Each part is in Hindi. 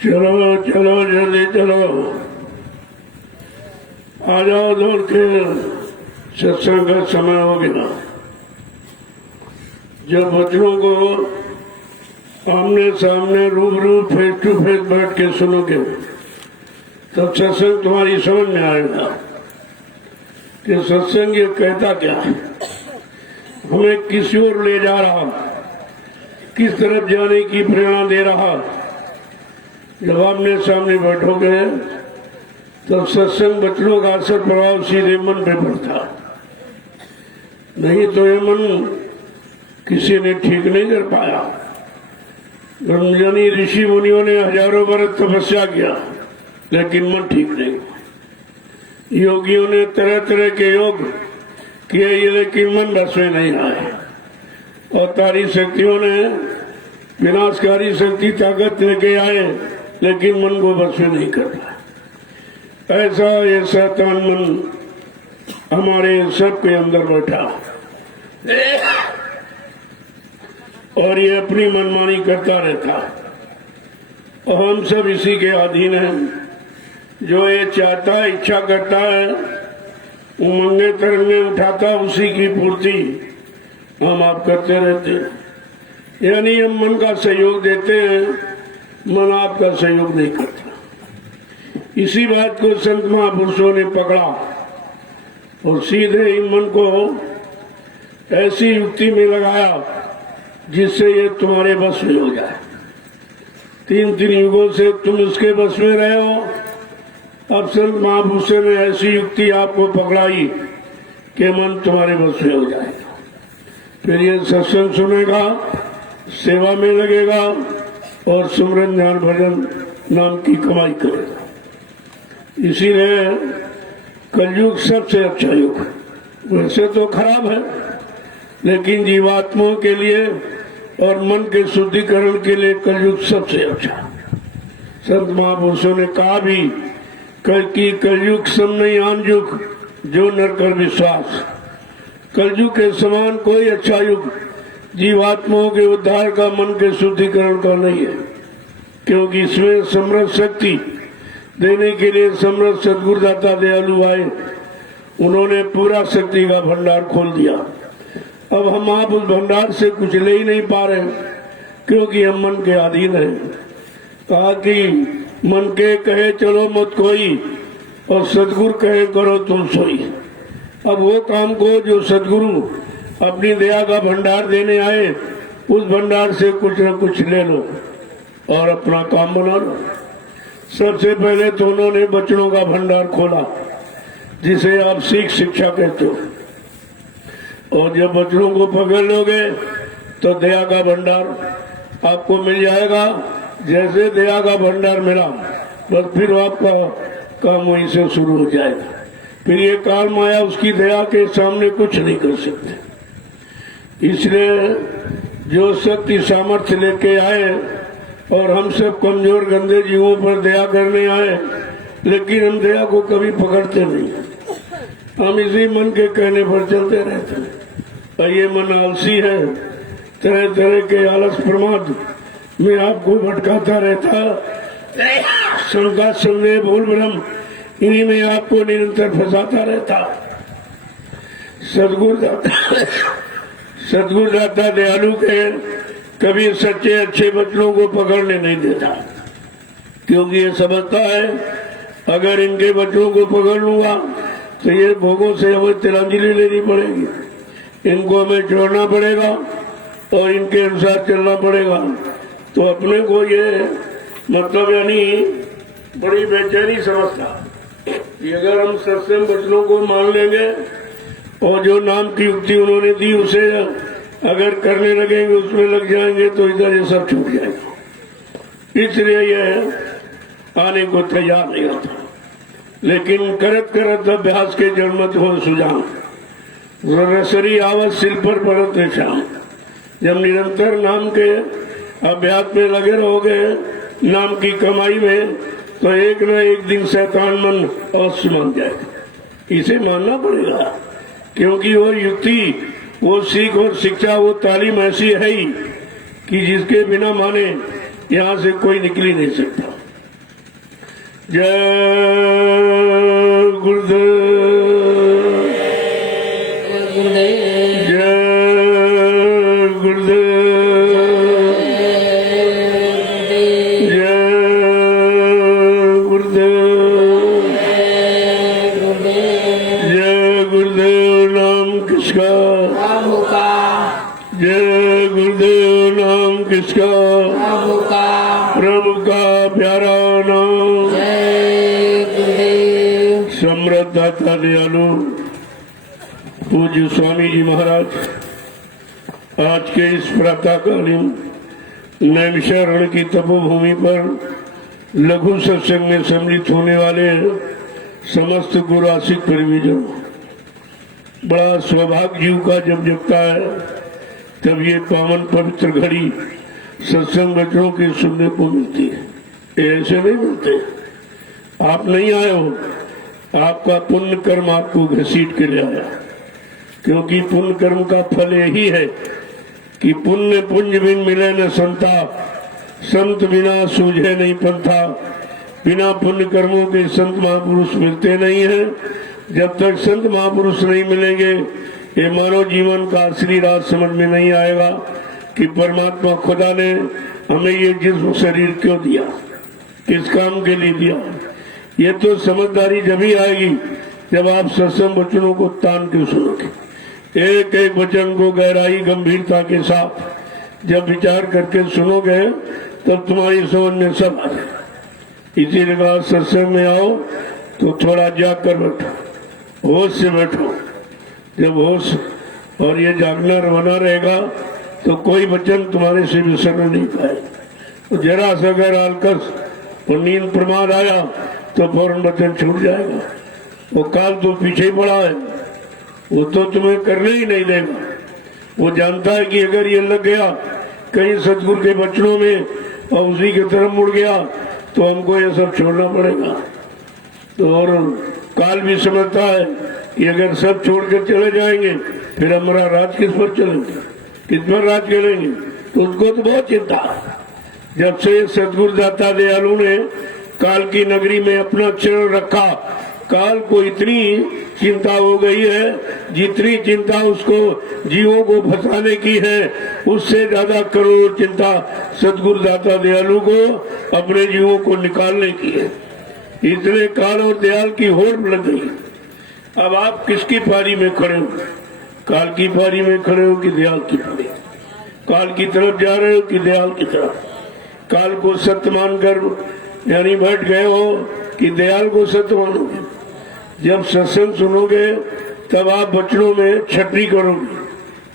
चलो चलो जल्दी चलो, आ जाओ दौड़ के, सत्संग का समय हो गया। जब बच्चों को आमने सामने रूबरू फेस टू फेस बैठ के सुनोगे तब सत्संग तुम्हारी समझ में आएगा कि सत्संग ये कहता क्या है, हमें किस ओर ले जा रहा, किस तरफ जाने की प्रेरणा दे रहा। जब आमने सामने बैठोगे तब सत्संग बच्चों का असर प्रभाव सीधे मन पे पड़ता, नहीं तो ये मन किसी ने ठीक नहीं कर पाया। ब्रह्मज्ञानी ऋषि मुनियों ने हजारों वर्ष तपस्या किया लेकिन मन ठीक नहीं। योगियों ने तरह तरह के योग किए लेकिन मन बस में नहीं आए। अवतारी शक्तियों ने विनाशकारी शक्ति ताकत लेके आए लेकिन मन को बस में नहीं कर पाए। ऐसा ये शैतान मन हमारे सबके अंदर बैठा और ये अपनी मनमानी करता रहता और हम सब इसी के अधीन हैं। जो ये चाहता है, इच्छा करता है, उमंगे तरंगे उठाता, उसी की पूर्ति हम आप करते रहते हैं। यानी हम मन का सहयोग देते हैं, मन आपका सहयोग नहीं करता। इसी बात को संत महापुरुषों ने पकड़ा और सीधे ही मन को ऐसी युक्ति में लगाया जिससे ये तुम्हारे बस में हो जाए। तीन तीन युगों से तुम उसके बस में रहे हो, अब संत महापुरुषों ने ऐसी युक्ति आपको पकड़ाई कि मन तुम्हारे बस में हो जाएगा। फिर ये सत्संग सुनेगा, सेवा में लगेगा और सुमरन ध्यान भजन नाम की कमाई करेगा। इसीलिए कलयुग सबसे अच्छा युग है। वैसे तो खराब है लेकिन जीवात्माओं के लिए और मन के शुद्धिकरण के लिए कलयुग सबसे अच्छा। संत महापुरुषों ने कहा भी कि कलयुग सम नहीं आन युग जो नर कर विश्वास। कलयुग के समान कोई अच्छा युग जीवात्माओं के उद्धार का, मन के शुद्धिकरण का नहीं है, क्योंकि इसमें समृद्ध शक्ति देने के लिए समृद्ध सदगुरुदाता दयालु आए। उन्होंने पूरा शक्ति का भंडार खोल दिया। अब हम आप उस भंडार से कुछ ले ही नहीं पा रहे क्योंकि हम मन के अधीन हैं। कहा कि मन के कहे चलो मत कोई और सदगुरु कहे करो तुम सोई। अब वो काम को जो सदगुरु अपनी दया का भंडार देने आए उस भंडार से कुछ न कुछ ले लो और अपना काम बना लो। सबसे पहले तो उन्होंने बच्चों का भंडार खोला जिसे आप सीख शिक्षा कहते हो, और जब बच्चों को पकड़ लोगे तो दया का भंडार आपको मिल जाएगा। जैसे दया का भंडार मिला बस फिर आपका काम वहीं से शुरू हो जाएगा। फिर ये काल माया उसकी दया के सामने कुछ नहीं कर सकते। इसलिए जो शक्ति सामर्थ्य लेके आए और हम सब कमजोर गंदे जीवों पर दया करने आए, लेकिन हम दया को कभी पकड़ते नहीं, हम इसी मन के कहने पर चलते रहते हैं। और ये मन आलसी है, तरह तरह के आलस प्रमाद में आपको भटकाता रहता। शंका संदेह भूल भ्रम इन्हीं में आपको निरंतर फंसाता रहता। सदगुरु दाता दयालु के कभी सच्चे अच्छे बच्चों को पकड़ने नहीं देता, क्योंकि ये समझता है अगर इनके बच्चों को पकड़ लूंगा तो ये भोगों से हमें तिलांजलि लेनी पड़ेगी, इनको हमें छोड़ना पड़ेगा और इनके अनुसार चलना पड़ेगा। तो अपने को ये मतलब यानी बड़ी बेचैनी समझता कि अगर हम सत्संग बचनों को मान लेंगे और जो नाम की युक्ति उन्होंने दी उसे अगर करने लगेंगे, उसमें लग जाएंगे तो इधर ये सब छूट जाएगा। इसलिए ये आने को तैयार नहीं होता। लेकिन करत करत अभ्यास के जन्मत हो सुजान, रसरी आवत सिल पर पड़त शाम। जब निरंतर नाम के अभ्यास में लगे रहोगे, नाम की कमाई में, तो एक न एक दिन शैतान मन अवश्य मान जाएगा। इसे मानना पड़ेगा, क्योंकि वो युक्ति, वो सीख और शिक्षा, वो तालीम ऐसी है ही कि जिसके बिना माने यहाँ से कोई निकल ही नहीं सकता। जय गुरुदेव, जय गुरुदेव, जय गुरुदेव, जय गुरुदेव। नाम किसका? जय गुरुदेव। नाम किसका? प्रभु का प्यारा नाम। समृद्ध दाता दयालु पूज्य स्वामी जी महाराज, आज के इस प्रातःकालीन नैमिषारण्य की तपोभूमि पर लघु सत्संग में सम्मिलित होने वाले समस्त गुरुआसिक परिवीजन, बड़ा सौभाग्य जीव का जब जगता है तब ये पावन पवित्र घड़ी सत्संग वचनों की सुनने को मिलती है। ऐसे नहीं मिलते। आप नहीं आए हो, आपका पुण्य कर्म आपको घसीट के ले आया, क्योंकि पुण्य कर्म का फल यही है कि पुण्य पुंज बिन मिले न संता, संत बिना सूझे नहीं पंथा। बिना पुण्य कर्मों के संत महापुरुष मिलते नहीं है। जब तक संत महापुरुष नहीं मिलेंगे ये मानव जीवन का असली राज समझ में नहीं आएगा कि परमात्मा खुदा ने हमें ये जिस्म शरीर क्यों दिया, किस काम के लिए दिया। ये तो समझदारी जब ही आएगी जब आप सत्संग वचनों को तान के सुनोगे, एक एक वचन को गहराई गंभीरता के साथ जब विचार करके सुनोगे तब तुम्हारी समझ में सब आ जाए। इसीलिए कहा सत्संग में आओ तो थोड़ा जाग कर बैठो, होश से बैठो। जब होश और ये जागना रवाना रहेगा तो कोई वचन तुम्हारे से विसर नहीं पाए। तो जरा सा अगर आलकस और नींद प्रमाद आया तो फौरन वचन छूट जाएगा। वो काल तो पीछे ही पड़ा है, वो तो तुम्हें करने ही नहीं देगा। वो जानता है कि अगर ये लग गया कहीं सतगुरु के वचनों में और उसी की तरफ मुड़ गया तो हमको ये सब छोड़ना पड़ेगा। तो और काल भी समझता है कि अगर सब छोड़ कर चले जाएंगे फिर हमारा राज किस पर चलेंगे, किस पर राज करेंगे। तो उसको तो बहुत चिंता। जब से सतगुरु दाता दयालु ने काल की नगरी में अपना चरण रखा, काल को इतनी चिंता हो गई है, जितनी चिंता उसको जीवों को फंसाने की है उससे ज्यादा करोड़ चिंता सतगुरु दाता दयालु को अपने जीवों को निकालने की है। इतने काल और दयाल की होड़ लग गई। अब आप किसकी पारी में खड़े हो? काल की पारी में खड़े हो कि दयाल की पारी? काल की तरफ जा रहे हो कि दयाल की तरफ? काल को सत्य मानकर यानी बैठ गए हो कि दयाल को सत्य मानोगे? जब सत्संग सुनोगे तब आप वचनों में छटनी करोगे,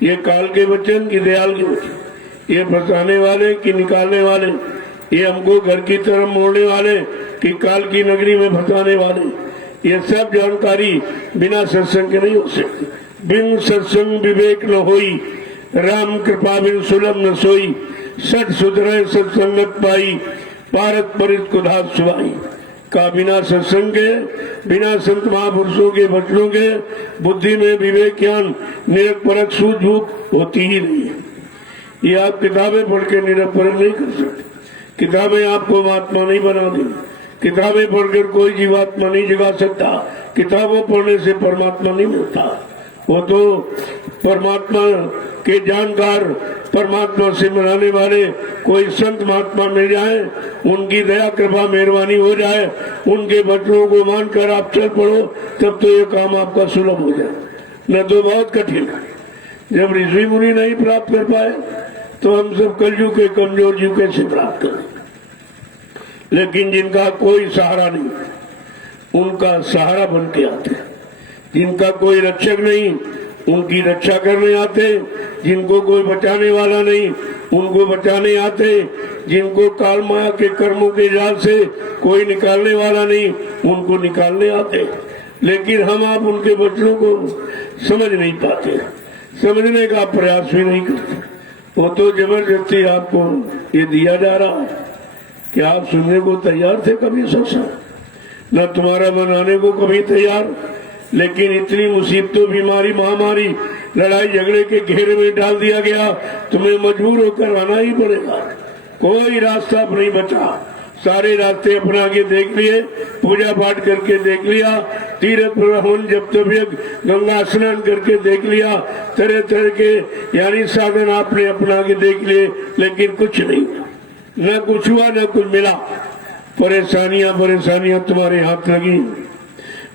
ये काल के वचन कि दयाल के वचन, ये फंसाने वाले कि निकालने वाले, ये हमको घर की तरफ मोड़ने वाले कि काल की नगरी में फंसाने वाले। ये सब जानकारी बिना सत्संग के नहीं हो सकती। बिन सत्संग विवेक न होई, राम कृपा बिन सुलभ न सोई। सठ सुधरे सत्संगत पाई, पारत परित कुधात सुवाई। का बिना सत्संग के, बिना संत महापुरुषों के वचनों के बुद्धि में विवेक ज्ञान निरख परख सूझबूझ होती ही नहीं है। ये आप किताबें पढ़ के निरख परख नहीं कर सकते। किताबें आपको महात्मा नहीं बना देंगी। किताबें पढ़कर कोई जीवात्मा नहीं जगा सकता। किताबों पढ़ने से परमात्मा नहीं मिलता। वो तो परमात्मा के जानकार, परमात्मा से मिलाने वाले कोई संत महात्मा मिल जाए, उनकी दया कृपा मेहरबानी हो जाए, उनके वचनों को मानकर आप चल पड़ो, तब तो ये काम आपका सुलभ हो जाए। न तो बहुत कठिन। जब ऋषि मुनि नहीं प्राप्त कर पाए तो हम सब कलयुग के कमजोर जीव कैसे प्राप्त करें? लेकिन जिनका कोई सहारा नहीं, उनका सहारा बन के आते। जिनका कोई रक्षक नहीं, उनकी रक्षा करने आते। जिनको कोई बचाने वाला नहीं, उनको बचाने आते। जिनको काल माया के कर्मों के जाल से कोई निकालने वाला नहीं, उनको निकालने आते। लेकिन हम आप उनके वचनों को समझ नहीं पाते, समझने का प्रयास भी नहीं करते। वो तो जबरदस्ती आपको ये दिया जा रहा है कि आप सुनने को तैयार थे कभी सत्संग, न तुम्हारा बनाने को कभी तैयार। लेकिन इतनी मुसीबतों, बीमारी, महामारी लड़ाई झगड़े के घेरे में डाल दिया गया, तुम्हें मजबूर होकर आना ही पड़ेगा। कोई रास्ता अब नहीं बचा, सारे रास्ते अपना के देख लिए, पूजा पाठ करके देख लिया, तीर्थ भ्रमण जब तबियत गंगा स्नान करके देख लिया, तरह तरह के यानी साधन आपने अपना के देख लिए, लेकिन कुछ नहीं, न कुछ हुआ न कुछ मिला। परेशानियां तुम्हारे हाथ लगी,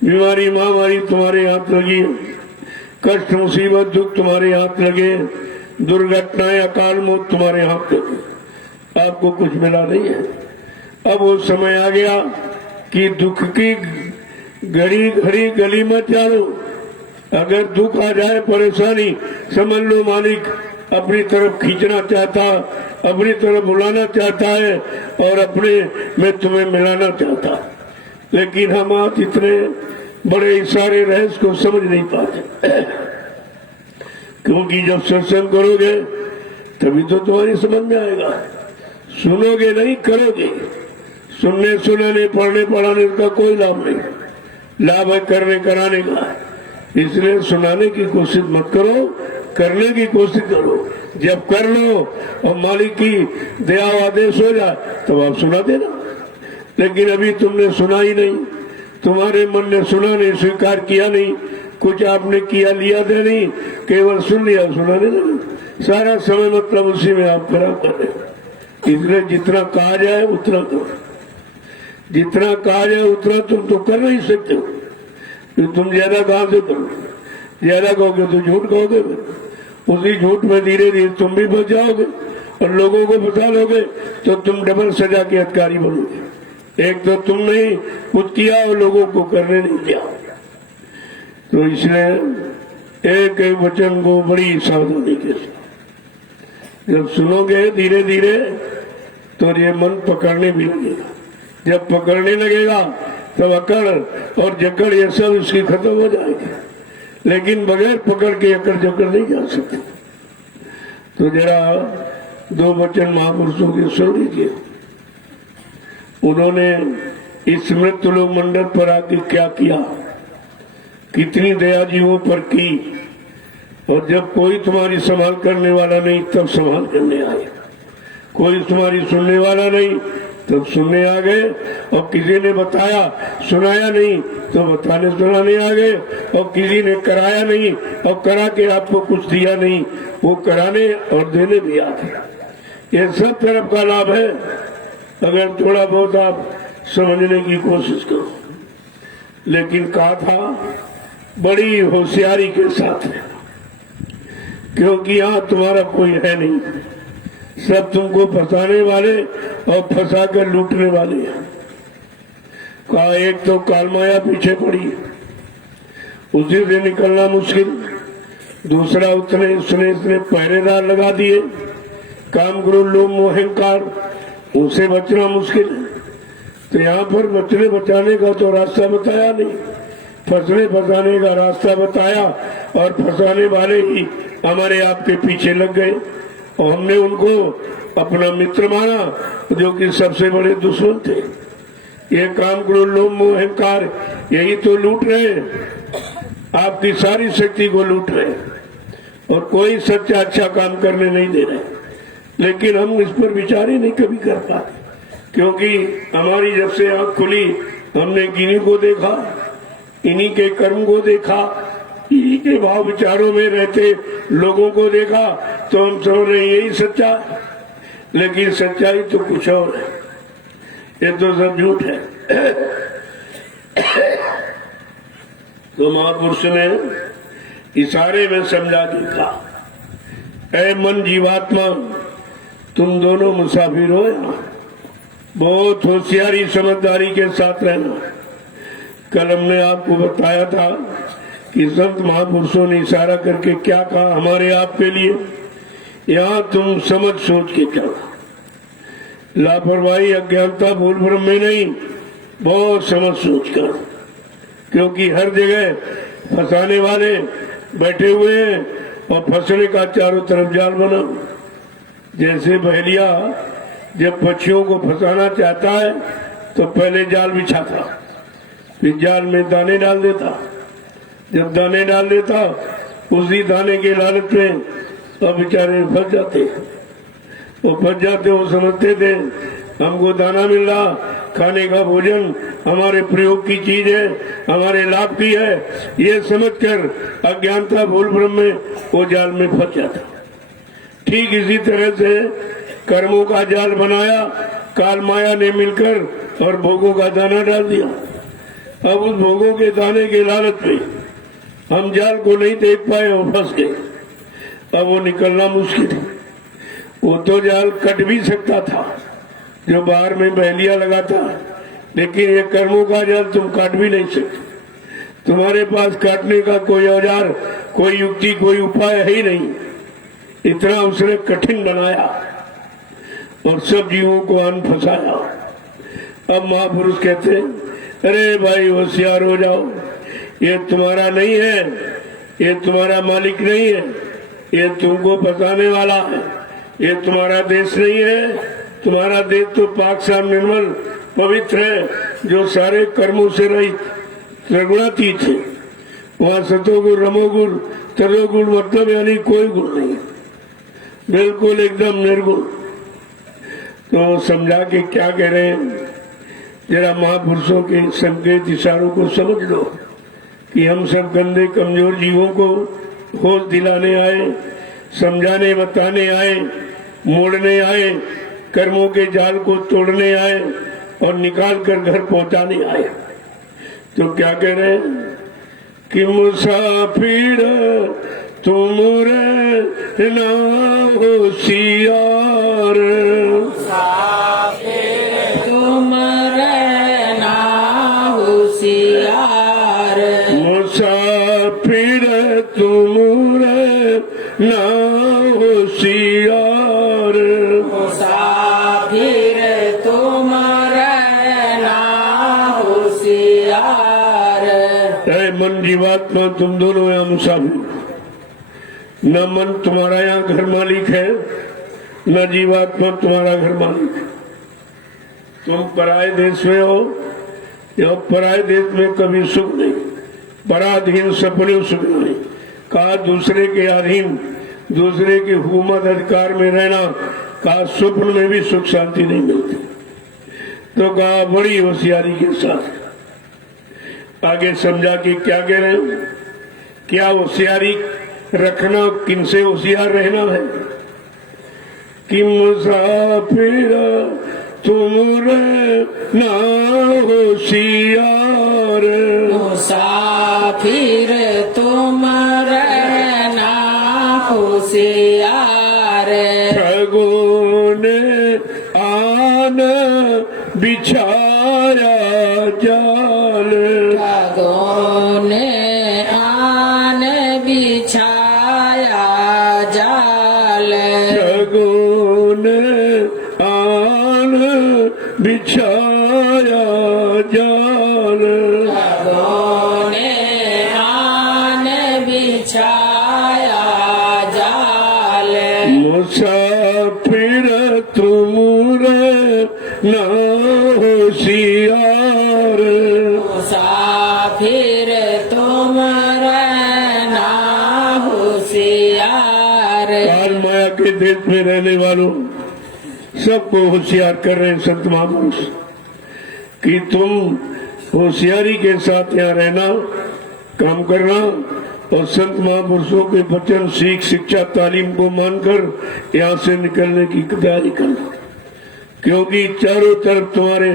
बीमारी महामारी तुम्हारे हाथ लगी, कष्ट मुसीबत दुख तुम्हारे हाथ लगे, दुर्घटनाएं अकाल मौत तुम्हारे हाथ लगे, आपको कुछ मिला नहीं है। अब वो समय आ गया कि दुख की घड़ी घड़ी गली मत जानो। अगर दुख आ जाए, परेशानी, समझ लो मालिक अपनी तरफ खींचना चाहता, अपनी तरफ बुलाना चाहता है और अपने में तुम्हें मिलाना चाहता। लेकिन हम आज इतने बड़े इशारे रहस्य को समझ नहीं पाते, क्योंकि जब सत्संग करोगे तभी तो तुम्हारी समझ में आएगा। सुनोगे नहीं, करोगे। सुनने सुनाने पढ़ने पढ़ाने का कोई लाभ नहीं, लाभ है करने कराने का। इसलिए सुनाने की कोशिश मत करो, करने की कोशिश करो। जब कर लो और मालिक की दया आदेश हो जाए तब आप सुना देना। लेकिन अभी तुमने सुना ही नहीं, तुम्हारे मन ने सुना नहीं, स्वीकार किया नहीं, कुछ आपने किया लिया दे नहीं, केवल सुन लिया, सुना नहीं। सारा समय मतलब उसी में आप खराब कर रहे हो। इसलिए जितना कहा जाए उतना करो, जितना कहा जाए उतना तुम तो कर नहीं सकते हो। तो तुम ज्यादा कहाँ से करो, ज्यादा कहोगे तो झूठ कहोगे, उसी झूठ में धीरे धीरे तुम भी बच जाओगे और लोगों को बता लोगे तो तुम डबल सजा के अधिकारी बनोगे। एक तो तुमने कुछ किया और लोगों को करने नहीं दिया। तो इसलिए एक एक वचन को बड़ी सावधानी के साथ जब सुनोगे धीरे धीरे तो ये मन पकड़ने भी लगेगा। जब पकड़ने लगेगा तब अकड़ और जकड़ ये सब इसकी खत्म हो जाएगी। लेकिन बगैर पकड़ के अकड़ जकड़ नहीं जा सकते। तो जरा दो वचन महापुरुषों के सुन लीजिए। उन्होंने इस मृत्यु लोक मंडल पर आके क्या किया, कितनी दया जीवों पर की, और जब कोई तुम्हारी संभाल करने वाला नहीं तब संभाल करने आए, कोई तुम्हारी सुनने वाला नहीं तब सुनने आ गए, और किसी ने बताया सुनाया नहीं तो बताने सुनाने आ गए, और किसी ने कराया नहीं और करा के आपको कुछ दिया नहीं, वो कराने और देने भी आ गए। ये सब तरफ का लाभ है अगर थोड़ा बहुत आप समझने की कोशिश करो। लेकिन कहा था बड़ी होशियारी के साथ है, क्योंकि यहाँ तुम्हारा कोई है नहीं, सब तुमको फंसाने वाले और फंसा कर लूटने वाले हैं। कहा एक तो कालमाया पीछे पड़ी, उसी से निकलना मुश्किल, दूसरा उसने पहरेदार लगा दिए, काम गुरु लोभ मोह अहंकार, उनसे बचना मुश्किल है। तो यहाँ पर बचने बचाने का तो रास्ता बताया नहीं, फंसने फंसाने का रास्ता बताया, और फंसाने वाले ही हमारे आपके पीछे लग गए और हमने उनको अपना मित्र माना जो कि सबसे बड़े दुश्मन थे। ये काम क्रोध लोभ मोह अहंकार यही तो लूट रहे, आपकी सारी शक्ति को लूट रहे और कोई सच्चा अच्छा काम करने नहीं दे रहे। लेकिन हम इस पर विचार ही नहीं कभी कर पाते, क्योंकि हमारी जब से आंख खुली हमने इन्हीं को देखा, इन्हीं के कर्म को देखा, इन्हीं के भाव विचारों में रहते लोगों को देखा, तो हम समझ रहे यही सच्चा है। लेकिन सच्चाई तो कुछ और है, ये तो सब झूठ है। तो महापुरुष ने इशारे में समझा के कहा, ऐ मन जीवात्मा तुम दोनों मुसाफिर हो, बहुत होशियारी समझदारी के साथ रहना। कल हमने आपको बताया था कि संत महापुरुषों ने इशारा करके क्या कहा हमारे आपके लिए, यहाँ तुम समझ सोच के चलो, लापरवाही अज्ञानता भूल भ्रम में नहीं, बहुत समझ सोच कर, क्योंकि हर जगह फंसाने वाले बैठे हुए हैं और फंसने का चारों तरफ जाल बना। जैसे बहेलिया जब पक्षियों को फंसाना चाहता है तो पहले जाल बिछाता, फिर जाल में दाने डाल देता, जब दाने डाल देता उसी दाने के लालच में अब बेचारे फंस जाते। वो फंस जाते, वो समझते थे हमको दाना मिल रहा, खाने का भोजन हमारे प्रयोग की चीज है, हमारे लाभ की है, ये समझकर अज्ञानता भूल भ्रम में वो जाल में फंस जाता। ठीक इसी तरह से कर्मों का जाल बनाया काल माया ने मिलकर और भोगों का दाना डाल दिया। अब उस भोगों के दाने के लालच में हम जाल को नहीं देख पाए और फंस गए। अब वो निकलना मुश्किल है। वो तो जाल कट भी सकता था जो बाहर में बहलिया लगाता, लेकिन ये कर्मों का जाल तुम काट भी नहीं सकते। तुम्हारे पास काटने का कोई औजार, कोई युक्ति, कोई उपाय है ही नहीं। इतना उसने कठिन बनाया और सब जीवों को अन फंसाया। अब महापुरुष कहते अरे भाई होशियार हो जाओ, ये तुम्हारा नहीं है, ये तुम्हारा मालिक नहीं है, ये तुमको फंसाने वाला है, ये तुम्हारा देश नहीं है। तुम्हारा देश तो पाक साफ निर्मल पवित्र है, जो सारे कर्मों से रहित त्रिगुणातीत है। वहाँ सतोगुण, रमोगुण, तजोगुण मतलब यानी कोई गुण नहीं, बिल्कुल एकदम निर्गुण। तो समझा के क्या कह रहे हैं, जरा महापुरुषों के संकेत इशारों को समझ लो कि हम सब गंदे कमजोर जीवों को होश दिलाने आए, समझाने बताने आए, मोड़ने आए, कर्मों के जाल को तोड़ने आए और निकाल कर घर पहुंचाने आए। तो क्या कह रहे हैं कि मुसाफिर तुम रहना होशियार, तुम रहना होशियार, मुसाफिर तुम रहना होशियार, मुसाफिर तुम रहना होशियार। ऐ मन जीवात्मा तुम दोनों यहाँ मुसाफिर। न मन तुम्हारा यहाँ घर मालिक है, न जीवात्मा तुम्हारा घर मालिक है। तुम पराये देश में हो, या पराये देश में कभी सुख नहीं, पराधीन सपने सुख नहीं। कहा दूसरे के अधीन, दूसरे के हुकूमत अधिकार में रहना, कहा स्वप्न में भी सुख शांति नहीं मिलती। तो कहा बड़ी होशियारी के साथ आगे समझा कि क्या कह रहे हैं, क्या होशियारी रखना, किनसे होशियार रहना है कि मुसाफिर तुम रहना होशियार, मुसाफिर तुम रहना होशियार। ठगों ने आन बिछाया जाल, ठगों ने आन बिछाया जाल, ठगों ने आन बिछाया जाल, ठगों ने आन बिछाया जाल। मुसाफिर तुम रहना होशियार, मुसाफिर तुम रहना होशियार। काल माया के देश में रहने वालों सबको होशियार कर रहे हैं संत महापुरुष कि तुम होशियारी के साथ यहाँ रहना, काम करना और संत महापुरुषों के वचन, सीख, शिक्षा, तालीम को मानकर यहाँ से निकलने की तैयारी करना। क्योंकि चारों तरफ तुम्हारे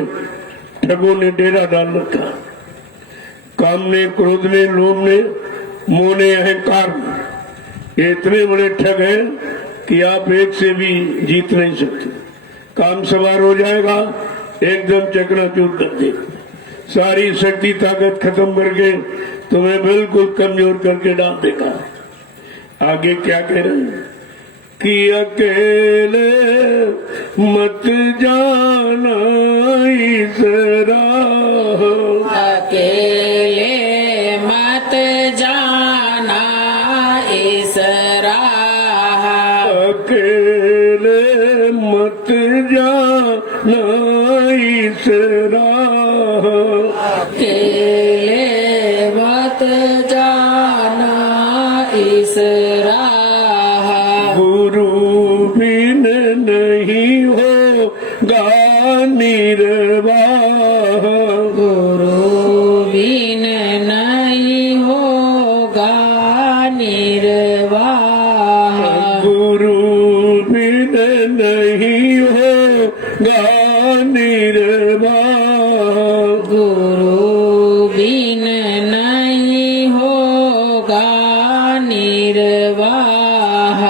ठगों ने डेरा डाल रखा। काम ने, क्रोध ने, लोभ ने, मोह ने, अहंकार ने, ये इतने बड़े ठग हैं कि आप एक से भी जीत नहीं सकते। काम सवार हो जाएगा, एकदम चकनाचूर कर देगा, सारी शक्ति ताकत खत्म करके तुम्हें बिल्कुल कमजोर करके डाल देगा। आगे क्या कह रहे हैं कि अकेले मत जाना इस राह, अकेले मत जाना इस राह, अकेले मत जाना इस राह, अकेले मत जाना इस राहा गुरु बिन नहीं होगा निर्वाह गुरु बिन नहीं होगा निर्वाह गुरु बिन नहीं होगा निर्वाह गुरु बिन नहीं होगा निर्वाह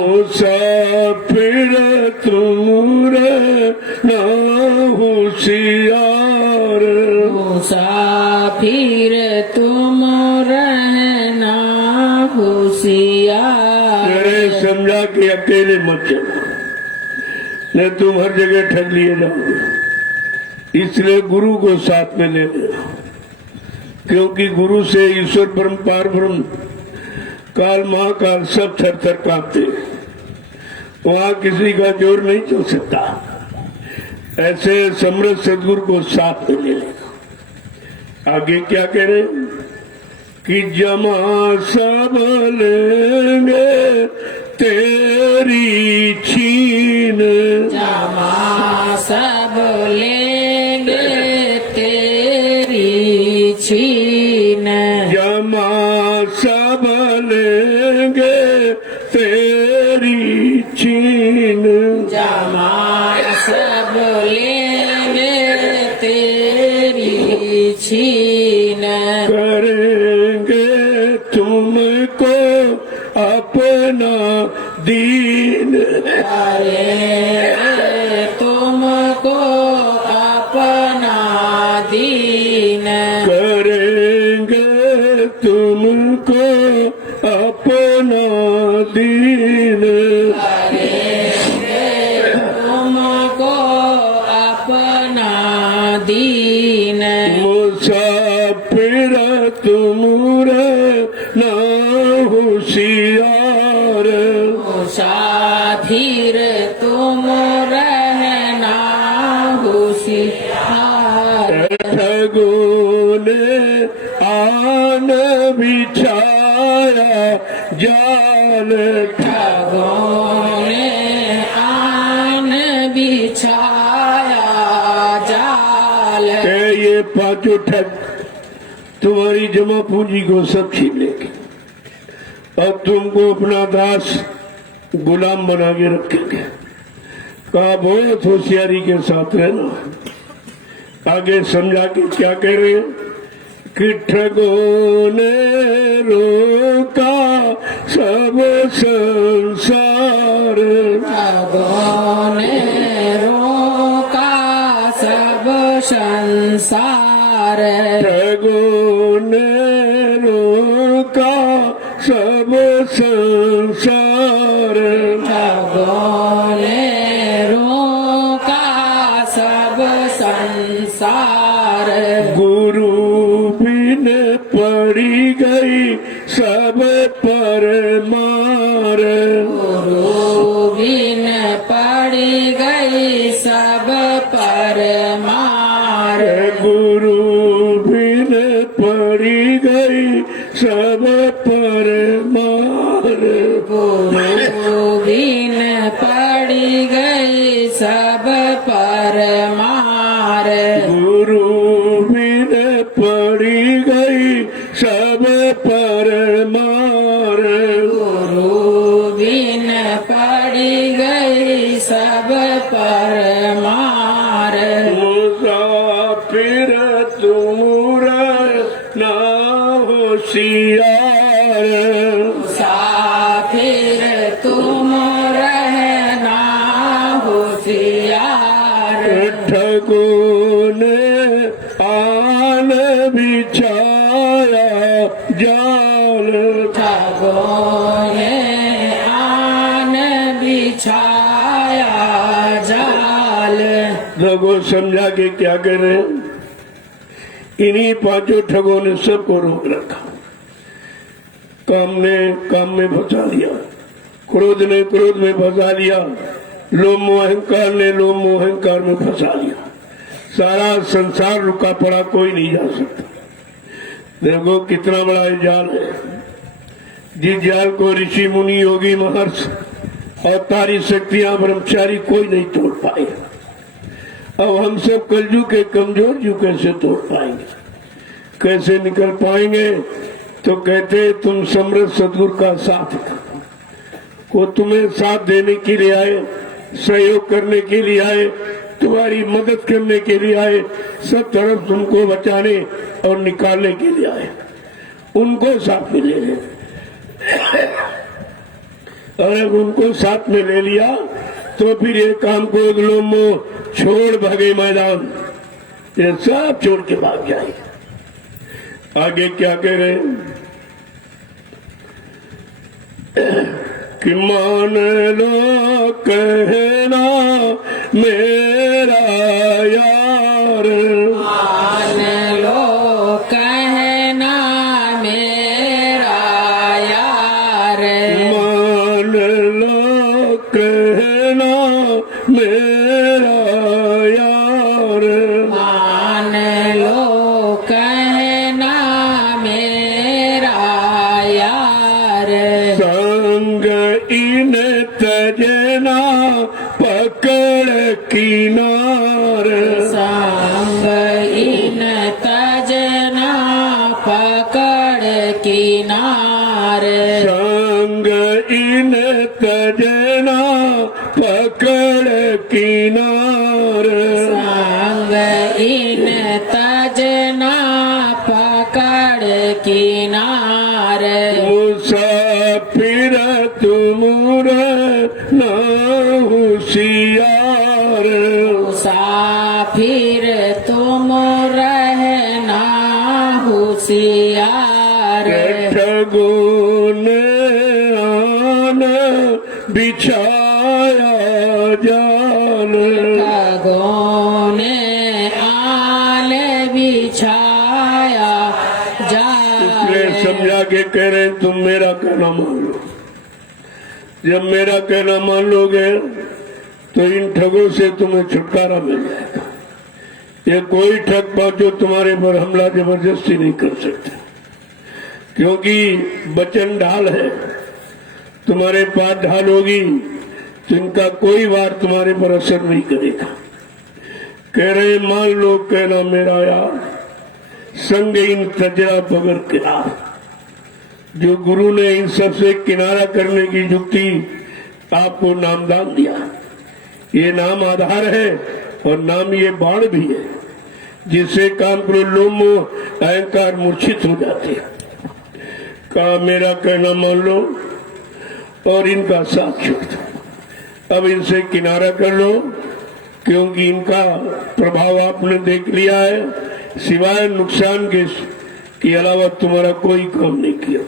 मुसाफिर तुम ना होशियार मुसाफिर तुम रहना होशियार अरे समझा कि अकेले मत चलो, नहीं तुम हर जगह ठग लिए जाओगे। इसलिए गुरु को साथ में ले लो, क्योंकि गुरु से ईश्वर ब्रह्म पार ब्रह्म काल महाकाल सब थर थर कांपते, वहां किसी का जोर नहीं चल सकता। ऐसे समृद्ध सदगुरु को साथ में ले लेगा। आगे क्या कह रहे हैं कि जमा सब लेंगे तेरी छीन जमा सब लेंगे तेरी छीन जमा सब लेंगे तेरी छीन जमा सब लेंगे तेरी छीन करेंगे तुमको अपना दीन अरे तुमको अपना दीन करेंगे तुमको अपना दीन तुमको अपना दीन मुसाफिर तुम ना होशियार मुसाफिर तुम रहना होशियार ठगों ने आन बिछाया जाल ठगों ने आन बिछाया जाल के ये पांचों ठग तुम्हारी जमा पूंजी को सब छीन लेंगे और तुमको अपना दास गुलाम बना के रखेंगे। कहा बहुत होशियारी के साथ रहना। आगे समझा के क्या कह रहे हैं कि ठगों ने रोका सब संसार ठगों ने रोका सब संसार ठगों ने रोका सब संसार ठगों ने रोका सब संसार गुरु बिन पड़ी गई सब पर मार गुरु बिन पड़ी गई सब पर मार गुरु बिन पड़ी गई सब पर मार गुरु बिन पड़ी गई सब पर मार गुरु बिन पड़ी गई सब पर मार गुरु बिन पड़ी गई सब पर मार मुसाफिर तुम ना होशियार मुसाफिर तुम रहना होशियार ठगों ने आन बिछाया जाल ठगों ने आन बिछाया जाल लोगों समझा के क्या कर रहे हैं इन्हीं पांचों ठगों ने सबको रोक रखा। काम ने काम में फंसा लिया, क्रोध ने क्रोध में फंसा लिया, लोभ मोह अहंकार ने लोभ मोह अहंकार में फंसा लिया। सारा संसार रुका पड़ा, कोई नहीं जा सकता। देखो कितना बड़ा ये जाल है। जिस जाल को ऋषि मुनि योगी महर्षि और तारी शक्तियां ब्रह्मचारी कोई नहीं तोड़ पाएगा। अब हम सब कलयुग के कमजोर जो कैसे तोड़ पाएंगे, कैसे निकल पाएंगे? तो कहते तुम समृद्ध सदगुरु का साथ दो। वो तुम्हें साथ देने के लिए आए, सहयोग करने के लिए आए, तुम्हारी मदद करने के लिए आए, सब तरफ तुमको बचाने और निकालने के लिए आए। उनको साथ में ले ले, और अगर उनको साथ में ले लिया तो फिर ये काम को लोमो छोड़ भागे मैदान, ये सब छोड़ के भाग जाए। आगे क्या कह रहे कि मान लो कहना मेरा यार, मान लो कहना मेरा यार, मान लो कहना मेरा यार, मान लो कहना मेरा यार, संग इन तजना पकड़ किनार, संग इन तजना पकड़ किनार, संग इन तजना पकड़ किनार, संग इन तजना पकड़ किनार, मुसाफिर तुमुर ना होशियार, मुसाफिर तुम रहना होशियार, ठगों ने आन बिछाया जाल, ठगों ने आल बिछाया इसलिए जाल, समझा के कह रहे हैं, तुम मेरा कहना मान लो। जब मेरा कहना मान लोगे तो इन ठगों से तुम्हें छुटकारा मिल जाएगा। ये कोई ठग पाचो तुम्हारे पर हमला जबरदस्ती नहीं कर सकते, क्योंकि वचन ढाल है। तुम्हारे पास ढाल होगी तो इनका कोई वार तुम्हारे पर असर नहीं करेगा। कह रहे मान लो कहना मेरा यार, संग इन तजरा बगर किनार। जो गुरु ने इन सबसे किनारा करने की युक्ति आपको नामदान दिया, ये नाम आधार है और नाम ये बाण भी है, जिससे काम करो लोम अहंकार मूर्छित हो जाते हैं। कहा मेरा कहना मान लो और इनका साथ छोड़ दो। अब इनसे किनारा कर लो, क्योंकि इनका प्रभाव आपने देख लिया है। सिवाय नुकसान के अलावा तुम्हारा कोई काम नहीं किया।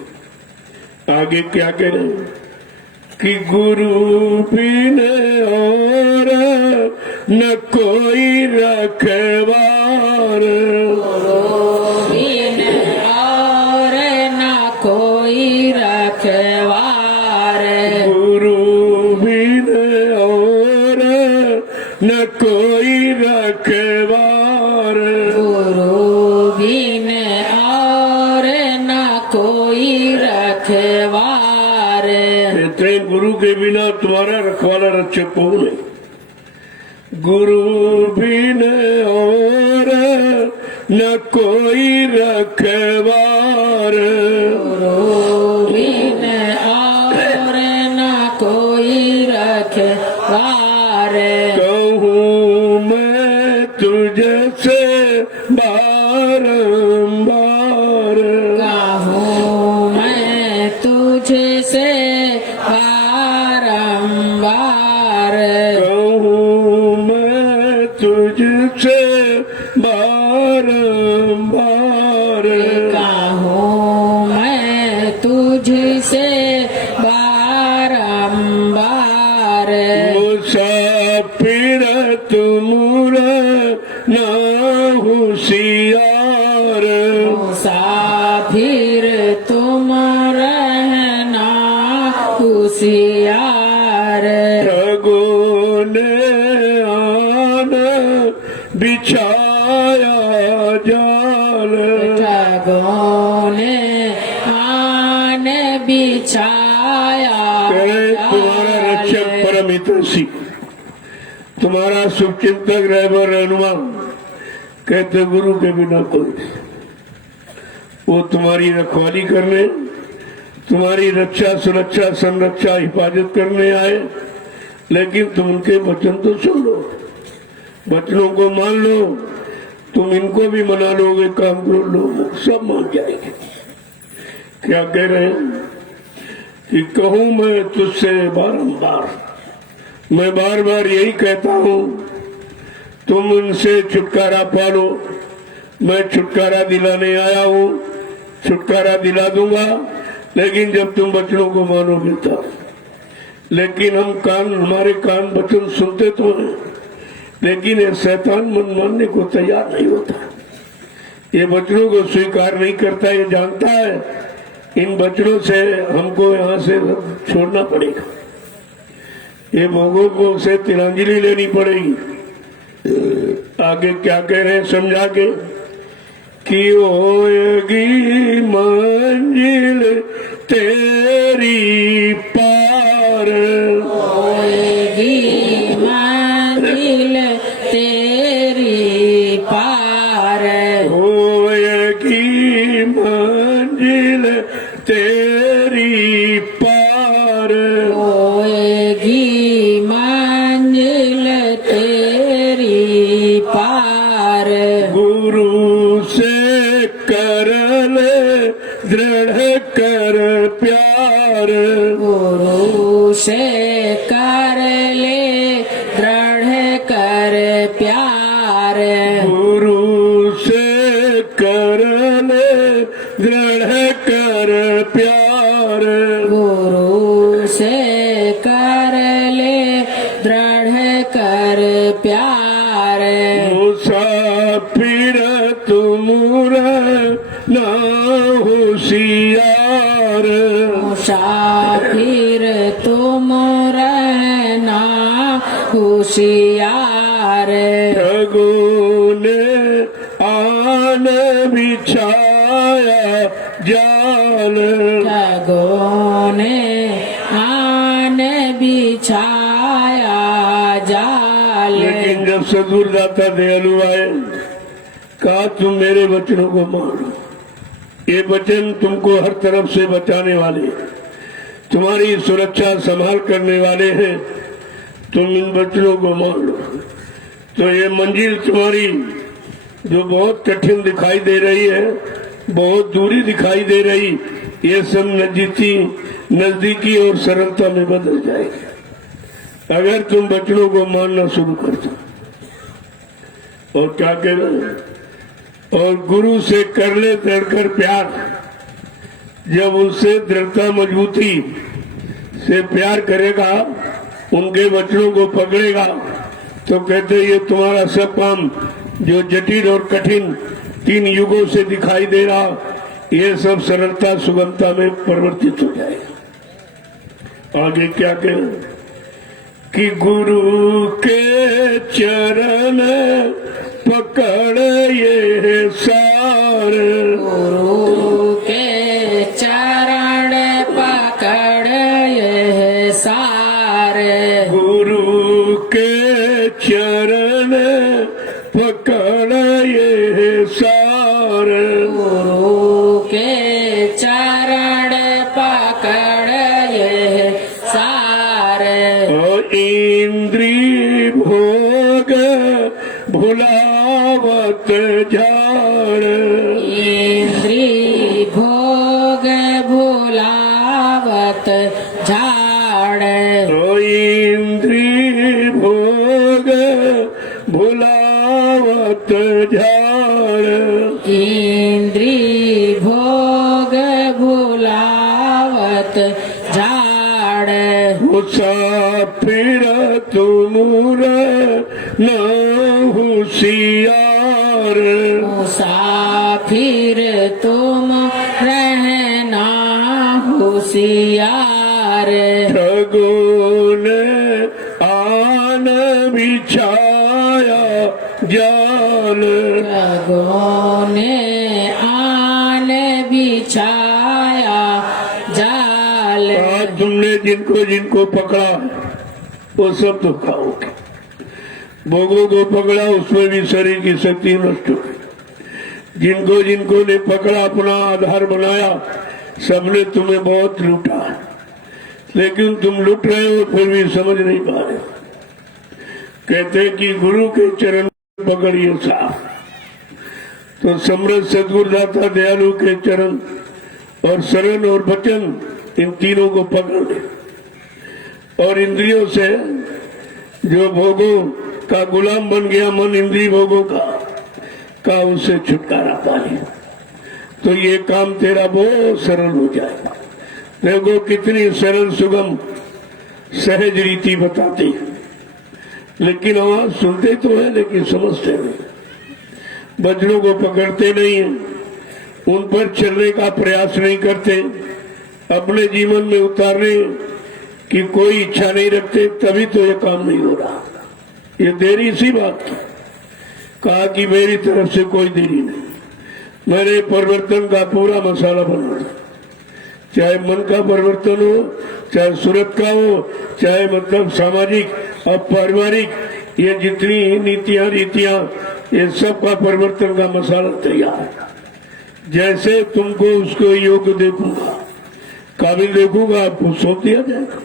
आगे क्या कह रहे हैं कि गुरु बिन और न कोई रखवार, गुरु बिन और न कोई रखवार, गुरु बिन और न कोई रखवार, गुरु बिन और न कोई रखवार, इतने गुरु के बिना तुम्हारा रखवाला रक्षक कौन है? गुरु बिन और न कोई रखवार, गुरु बिन और न कोई रखवार, कहूँ मैं तुझसे बारंबार, कहूँ मैं तुझसे बारंबार, कहूँ मैं तुझसे बारंबार, कहूँ मैं तुझसे बारंबार, मुसाफिर तुमुर ना होशियार, मुसाफिर तुम रहना होशियार, ठगों ने आन बिछाया जाल, ठगों ने आन बिछाया कहे तुम्हारा रक्षक परम हितैषी, तुम्हारा शुभचिंतक रहबर हनुमान, कहते गुरु के बिना कोई नहीं। वो तुम्हारी रखवाली करने, तुम्हारी रक्षा सुरक्षा संरक्षा हिफाजत करने आए, लेकिन तुम उनके वचन तो सुन लो, वचनों को मान लो। तुम इनको भी मना लोगे, काम करो, लोग सब मान जाएंगे। क्या कह रहे हैं कि कहूं मैं तुझसे बारंबार, मैं बार बार यही कहता हूं, तुम उनसे छुटकारा पालो। मैं छुटकारा दिलाने आया हूं, छुटकारा दिला दूंगा, लेकिन जब तुम वचनों को मानोगे तब। लेकिन हमारे कान वचन सुनते तो हैं, लेकिन ये शैतान मन मानने को तैयार नहीं होता, ये वचनों को स्वीकार नहीं करता। ये जानता है इन वचनों से हमको यहाँ से छोड़ना पड़ेगा, ये भोगों को से तिलांजलि लेनी पड़ेगी। आगे क्या कह रहे हैं समझा के कि होएगी मंजिल तेरी पार, होएगी मंजिल तेरी पार, होएगी मंजिल तेरी पार, होएगी मंजिल तेरी पार। गुरु से कर ले दृढ़ कर प्यार, गुरु से कर ले दृढ़ कर प्यार, गुरु से कर ले दृढ़ कर प्यार, गुरु से कर ले दृढ़ कर प्यार। मुसाफिर तुमुरा ना होशियार, मुसाफिर तुम रहना होशियार, ठगों ने आन बिछाया जाल, ठगों ने आन बिछाया जाल। लेकिन जब सदगुरु दाता दयालु आए, कहा तुम मेरे वचनों को मानो, ये वचन तुमको हर तरफ से बचाने वाले, तुम्हारी सुरक्षा संभाल करने वाले हैं, तुम इन वचनों को मान लो। तो ये मंजिल तुम्हारी जो बहुत कठिन दिखाई दे रही है, बहुत दूरी दिखाई दे रही, ये सब नजदीकी और सरलता में बदल जाएगी अगर तुम वचनों को मानना शुरू कर दो। और क्या कह रहे हैं, और गुरु से कर ले दृढ़कर प्यार, जब उनसे दृढ़ता मजबूती से प्यार करेगा, उनके वचनों को पकड़ेगा, तो कहते ये तुम्हारा सब काम जो जटिल और कठिन 3 युगों से दिखाई दे रहा, ये सब सरलता सुगमता में परिवर्तित हो जाएगा। आगे क्या कहें कि गुरु के चरण पकड़ ये सार, गुरु के चरण पकड़ ये सार, गुरु के चरण पकड़ ये सार, गुरु के चरण पकड़ ये सार। इंद्री भोग भुलावत झाड़, इंद्री भोग भुलावत झाड़, इंद्री भोग भुलावत झाड़, इंद्री भोग भुलावत झाड़। मुसाफिर तुमुर न होशियार, मुसाफिर तुम रहना होशियार, ठगों ने आन बिछाया जाल, ठगों ने आन बिछाया जाल। अब तुमने जिनको जिनको पकड़ा वो सब तो खाओगे। भोगों को पकड़ा उसमें भी शरीर की शक्ति नष्ट हो गई। जिनको जिनको ने पकड़ा अपना आधार बनाया सबने तुम्हें बहुत लूटा, लेकिन तुम लूट रहे हो फिर भी समझ नहीं पा रहे। कहते हैं कि गुरु के चरण पकड़िए साफ, तो समृद्ध सदगुरुदाता दयालु के चरण और शरण और वचन इन तीनों को पकड़ ले और इंद्रियों से जो भोगों का गुलाम बन गया मन इंद्रिय भोगों का उससे छुटकारा पा ले तो ये काम तेरा बहुत सरल हो जाएगा। देखो कितनी सरल सुगम सहज रीति बताती है, लेकिन आवाज सुनते तो है लेकिन समझते नहीं। वचनों को पकड़ते नहीं है, उन पर चलने का प्रयास नहीं करते, अपने जीवन में उतारने की कोई इच्छा नहीं रखते, तभी तो ये काम नहीं हो रहा। ये देरी इसी बात की, कहा कि मेरी तरफ से कोई देरी नहीं, मैंने परिवर्तन का पूरा मसाला बना दिया। चाहे मन का परिवर्तन हो, चाहे सूरत का हो, चाहे मतलब सामाजिक और पारिवारिक, ये जितनी नीतियां रीतियां ये सब का परिवर्तन का मसाला तैयार है। जैसे तुमको उसको योग्य देखूंगा, काबिल देखूंगा, आपको सौंप दिया जाएगा।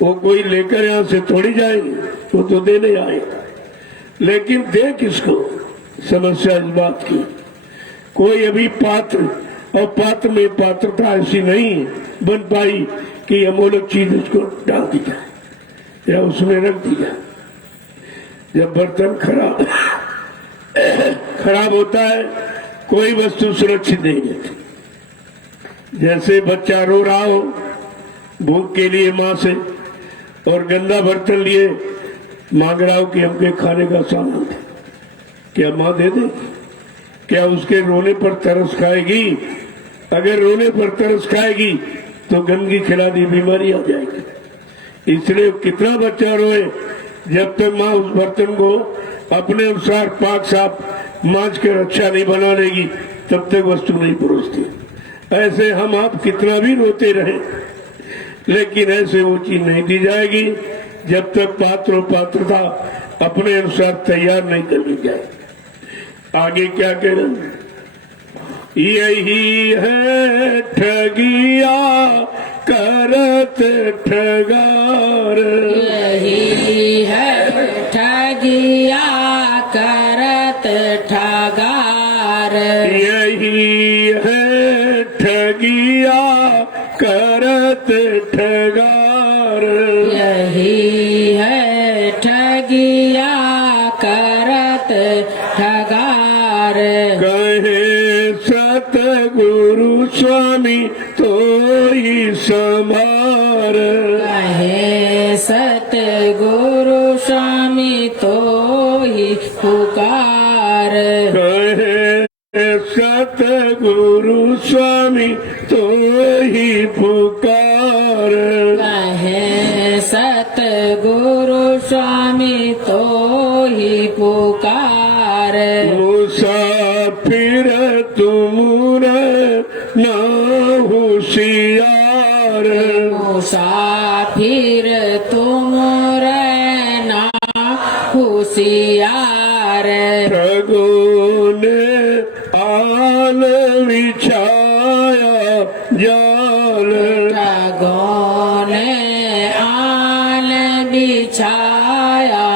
वो कोई लेकर यहां से थोड़ी जाएगी, वो तो देने आएगा। लेकिन दे किसको? समस्या इस बात की, कोई अभी पात्र और पात्र में पात्रता ऐसी नहीं बन पाई कि अमूलक चीज उसको डाल दी जाए या उसमें रख दी जाए। जब बर्तन खराब होता है कोई वस्तु सुरक्षित नहीं रहती। जैसे बच्चा रो रहा हो भूख के लिए माँ से और गंदा बर्तन लिए मांग रहा हो कि हमके खाने का सामान दे, क्या माँ दे देगी? क्या उसके रोने पर तरस खाएगी? अगर रोने पर तरस खाएगी तो गंदगी खिला दी बीमारी आ जाएगी। इसलिए कितना बच्चा रोए, जब तक माँ उस बर्तन को अपने अनुसार पाक साफ मांझ कर अच्छा नहीं बना लेगी तब तक वस्तु नहीं परोसती। ऐसे हम आप कितना भी रोते रहे, लेकिन ऐसे वो चीज नहीं दी जाएगी जब तक पात्र और पात्रता अपने अनुसार तैयार नहीं कर ली जाए। आगे क्या कह रहे? यही है ठगिया करत ठगार, यही है ठगिया करत ठगार, यही है ठगिया करत ठगार, यही है ठगिया करत ठगार। कहे सतगुरु स्वामी तो ही समार, कहे सतगुरु स्वामी तो ही पुकार, कहे सतगुरु स्वामी तो ही पुकार, कहे सतगुरु स्वामी तो ही पुकार। मुसाफिर तुम ना होशियार, मुसाफिर तुम रहना होशियार, ठगों ने आल बिछाया जाल, ठगों ने आल बिछाया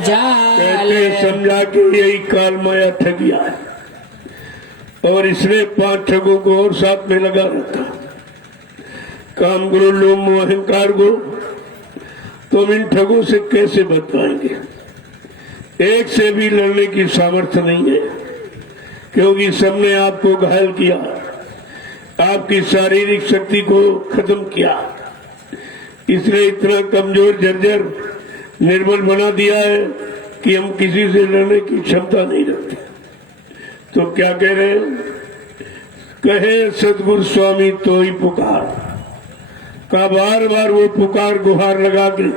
जाल। कहते समझा कि यही काल माया ठगिया है और इसने 5 ठगों को और साथ में लगा रखा। काम गुरु लोम मोह अहंकार को तुम इन ठगों से कैसे बच पाएंगे? एक से भी लड़ने की सामर्थ्य नहीं है, क्योंकि सबने आपको घायल किया, आपकी शारीरिक शक्ति को खत्म किया, इसलिए इतना कमजोर जर्जर निर्बल बना दिया है कि हम किसी से लड़ने की क्षमता नहीं रखते। तो क्या कह रहे हैं? कहे सतगुरु स्वामी तो ही पुकार, का बार बार वो पुकार गुहार लगा के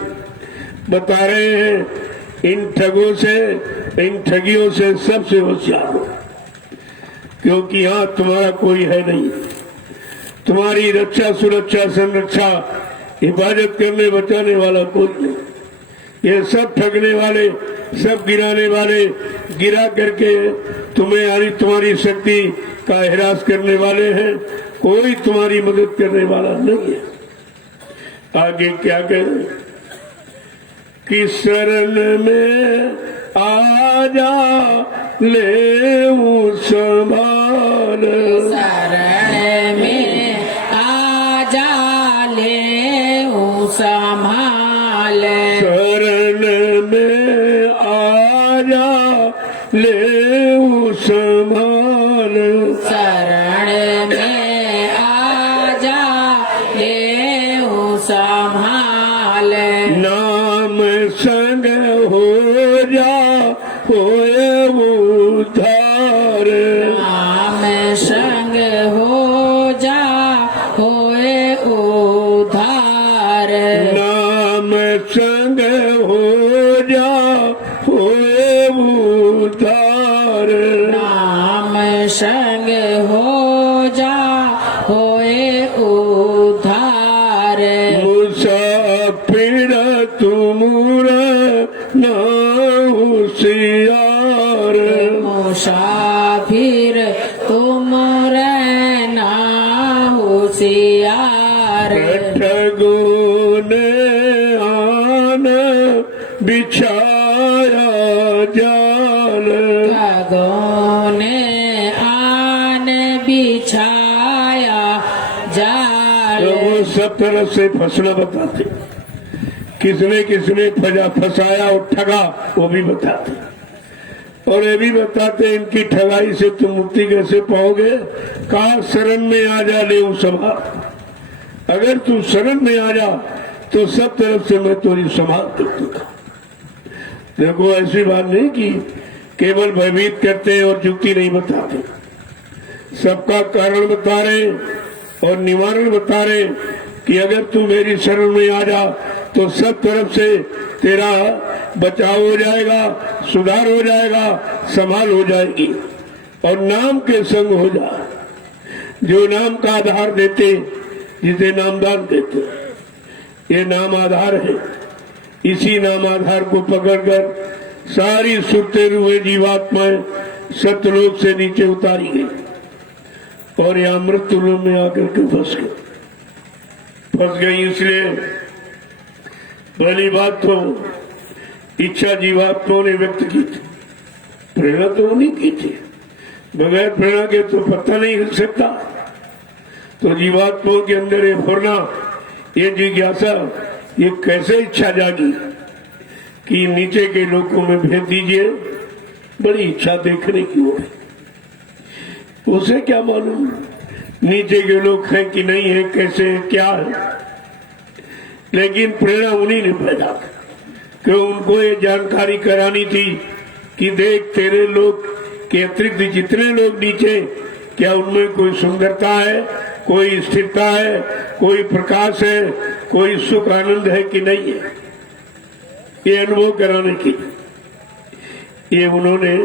बता रहे हैं इन ठगों से, इन ठगियों से सबसे होशियार हो, क्योंकि यहां तुम्हारा कोई है नहीं। तुम्हारी रक्षा सुरक्षा संरक्षा हिफाजत करने बचाने वाला कोई नहीं। ये सब ठगने वाले, सब गिराने वाले, गिरा करके तुम्हें यानी तुम्हारी शक्ति का हिरास करने वाले हैं। कोई तुम्हारी मदद करने वाला नहीं है। आगे क्या कहें कि शरण में आ जा ले संभाल, शरण में आ जा ले संभाल, शरण में आ जा ले संभाल, शरण में आ जा ले संभाल, नाम संग हो जा होए उद्धार, नाम संग हो जा होए उद्धार, नाम संग हो जा होए उद्धार, नाम संग हो जा होए उद्धार, मुसाफिर तुमुर ना होशियार, मुसाफिर तुम रहना होशियार, ठगों ने आन बिछाया जाल, ठगों ने आन बिछाया जाल, तो वो सब तरफ से फसला बताते, किसने किसने फंसाया और ठगा वो भी बताते, और ये भी बताते इनकी ठगाई से तुम मुक्ति कैसे पाओगे। कहा शरण में आ जा ले संभाल, अगर तू शरण में आ जा तो सब तरफ से मैं तुम्हारी संभाल कर दूंगा। देखो ऐसी बात नहीं कि केवल भयभीत करते हैं और युक्ति नहीं बताते, सबका कारण बता रहे और निवारण बता रहे कि अगर तू मेरी शरण में आ जा तो सब तरफ से तेरा बचाव हो जाएगा, सुधार हो जाएगा, संभाल हो जाएगी। और नाम के संग हो जा, जो नाम का आधार देते, जिसे नामदान देते, ये नाम आधार है। इसी नाम आधार को पकड़कर सारी सुरते हुए जीवात्माएं सतलोक से नीचे उतारी गई और यहाँ मृत्युलोक में आकर के फंस गई। इसलिए पहली बात तो इच्छा जीवात्माओं ने व्यक्त की थी, प्रेरणा तो नहीं की थी। बगैर प्रेरणा के तो पता नहीं हिल सकता। तो जीवात्माओं के अंदर ये फुरना, ये जिज्ञासा, ये कैसे इच्छा जागी कि नीचे के लोगों में भेज दीजिए, बड़ी इच्छा देखने की हो रही। उसे क्या मालूम नीचे के लोग हैं कि नहीं है, कैसे है, क्या है। लेकिन प्रेरणा उन्हीं ने पैदा कि उनको ये जानकारी करानी थी कि देख तेरे लोग के अतिरिक्त जितने लोग नीचे, क्या उनमें कोई सुंदरता है, कोई स्थिरता है, कोई प्रकाश है, कोई सुख आनंद है कि नहीं है। ये अनुभव कराने की ये उन्होंने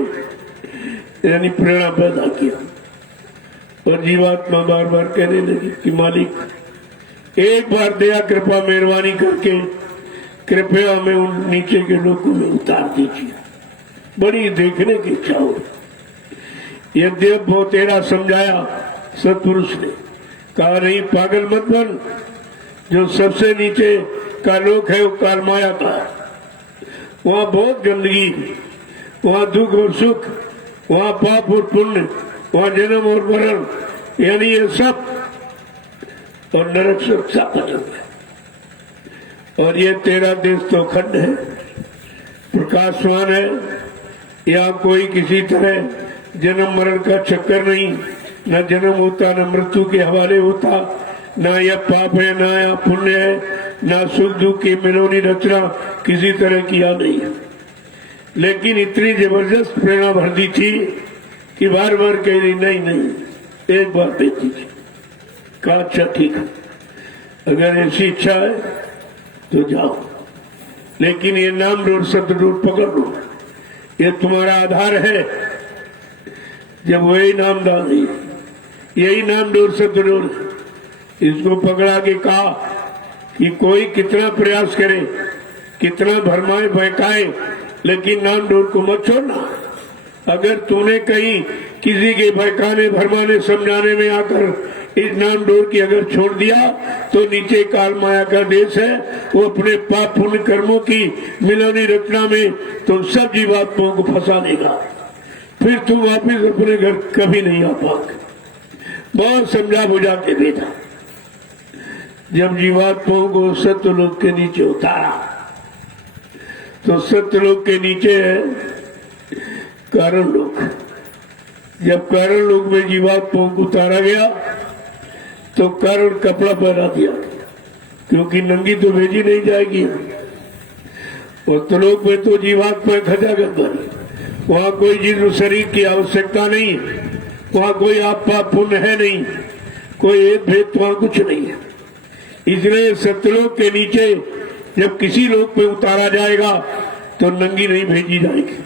यानी प्रेरणा पैदा किया। और जीवात्मा बार बार कहने लगी कि मालिक एक बार दया कृपा मेहरबानी करके कृपया हमें उन नीचे के लोगों में उतार दीजिए। बड़ी देखने की इच्छा हो। यद्यप वो तेरा समझाया सत्पुरुष ने, कहा नहीं पागल मत बन, जो सबसे नीचे का लोक है वो काल माया का, वहाँ बहुत गंदगी, वहाँ दुख और सुख, वहाँ पाप और पुण्य, वहाँ जन्म और मरण, यानी ये सब, और नरक सुरक्षा बदल है। और ये तेरा देश तो खंड है, प्रकाशवान है, यहाँ कोई किसी तरह जन्म मरण का चक्कर नहीं, न जन्म होता न मृत्यु के हवाले होता, न यह पाप है न यह पुण्य है, न सुख दुख की मिलोनी रचना किसी तरह किया नहीं है। लेकिन इतनी जबरदस्त प्रेरणा भर दी थी कि बार बार कह रही नहीं नहीं एक बार दे दीजिए। कहा अच्छा ठीक है, अगर ऐसी इच्छा है तो जाओ, लेकिन ये नाम रोड शब्द रोड पकड़ लो, ये तुम्हारा आधार है। जब वही नाम डाल दिए, यही नाम डोर शब्द डोर, इसको पकड़ा के कहा कि कोई कितना प्रयास करे, कितना भरमाए बहकाए, लेकिन नाम डोर को मत छोड़ना। अगर तूने कहीं किसी के बहकाने भरमाने समझाने में आकर इस नाम डोर की अगर छोड़ दिया तो नीचे काल माया का देश है, वो अपने पाप पुण्य कर्मों की मिलानी रचना में तुम सब जीवात्माओं को फंसा देगा। फिर तुम वापिस अपने घर कभी नहीं आ पाओगे। बहुत समझा बुझा के भेजा। जब जीवात्माओं को सत्यलोक के नीचे उतारा तो सत्यलोक के नीचे है कारण लोक। जब कारण लोक में जीवात्माओं को उतारा गया तो कारण कपड़ा पहना दिया, क्योंकि नंगी तो भेजी नहीं जाएगी। और त्रिलोक में तो जीवात्मा खजागत बनी, वहां कोई जिस्म शरीर की आवश्यकता नहीं, वहां कोई आप पाप पुण्य है नहीं, कोई एक भेद वहां कुछ नहीं है। इसलिए सत्यलोक के नीचे जब किसी लोक में उतारा जाएगा तो नंगी नहीं भेजी जाएगी,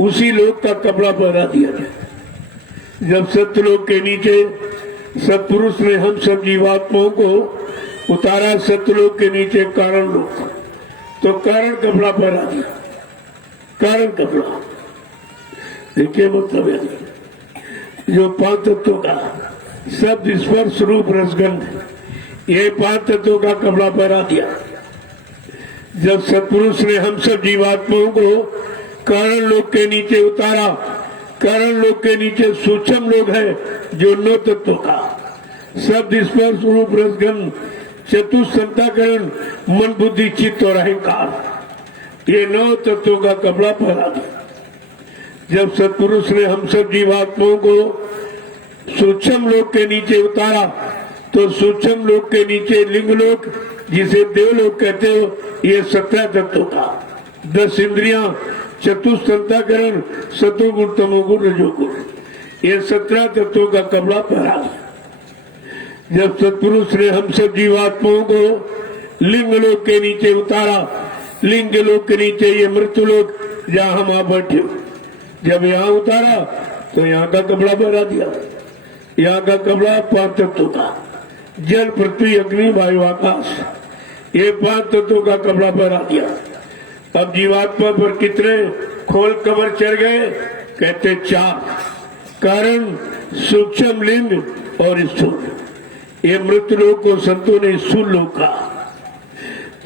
उसी लोक का कपड़ा पहना दिया जाए। जब सत्यलोक के नीचे सत्पुरुष ने हम सब जीवात्माओं को उतारा सत्यलोक के नीचे कारण लोक, तो कारण कपड़ा पहना दिया। कारण कपड़ा देखिए मतलब है जो पांच तत्वों का शब्द स्पर्श रूप रसगंध, ये पांच तत्वों का कपड़ा पहना दिया। जब सत्पुरुष ने हम सब जीवात्माओं को कारण लोक के नीचे उतारा, कारण लोक के नीचे सूक्ष्म लोग है जो 9 तत्वों का शब्द स्पर्श रूप रसगंध चतुष्संताकरण मन बुद्धि चित्त और अहंकार, ये 9 तत्वों का कपड़ा पहना दिया। जब सत्पुरुष ने हम सब जीवात्माओं को सूक्ष्म लोक के नीचे उतारा तो सूक्ष्म लोक के नीचे लिंग लोक, जिसे देवलोक कहते हो, ये 17 तत्वों का 10 इंद्रियां चतुष्संताकरण सतोगुण तमोगुण रजोगुण, ये 17 तत्वों का कपड़ा पहना दिया। जब सत्पुरुष ने हम सब जीवात्माओं को लिंग लोक के नीचे उतारा, लिंग लोक के नीचे ये मृत्यु लोक जहाँ हम आ बैठे, जब यहाँ उतारा तो यहाँ का कपड़ा पहना दिया। यहाँ का कपड़ा 5 तत्वों का जल पृथ्वी अग्नि वायु आकाश, ये 5 तत्वों का कपड़ा पहना दिया। अब जीवात्मा पर कितने खोल कवर चढ़ गए, कहते 4, कारण सूक्ष्म लिंग और स्थूल। ये मृत लोग को संतों ने स्थूल लोग का,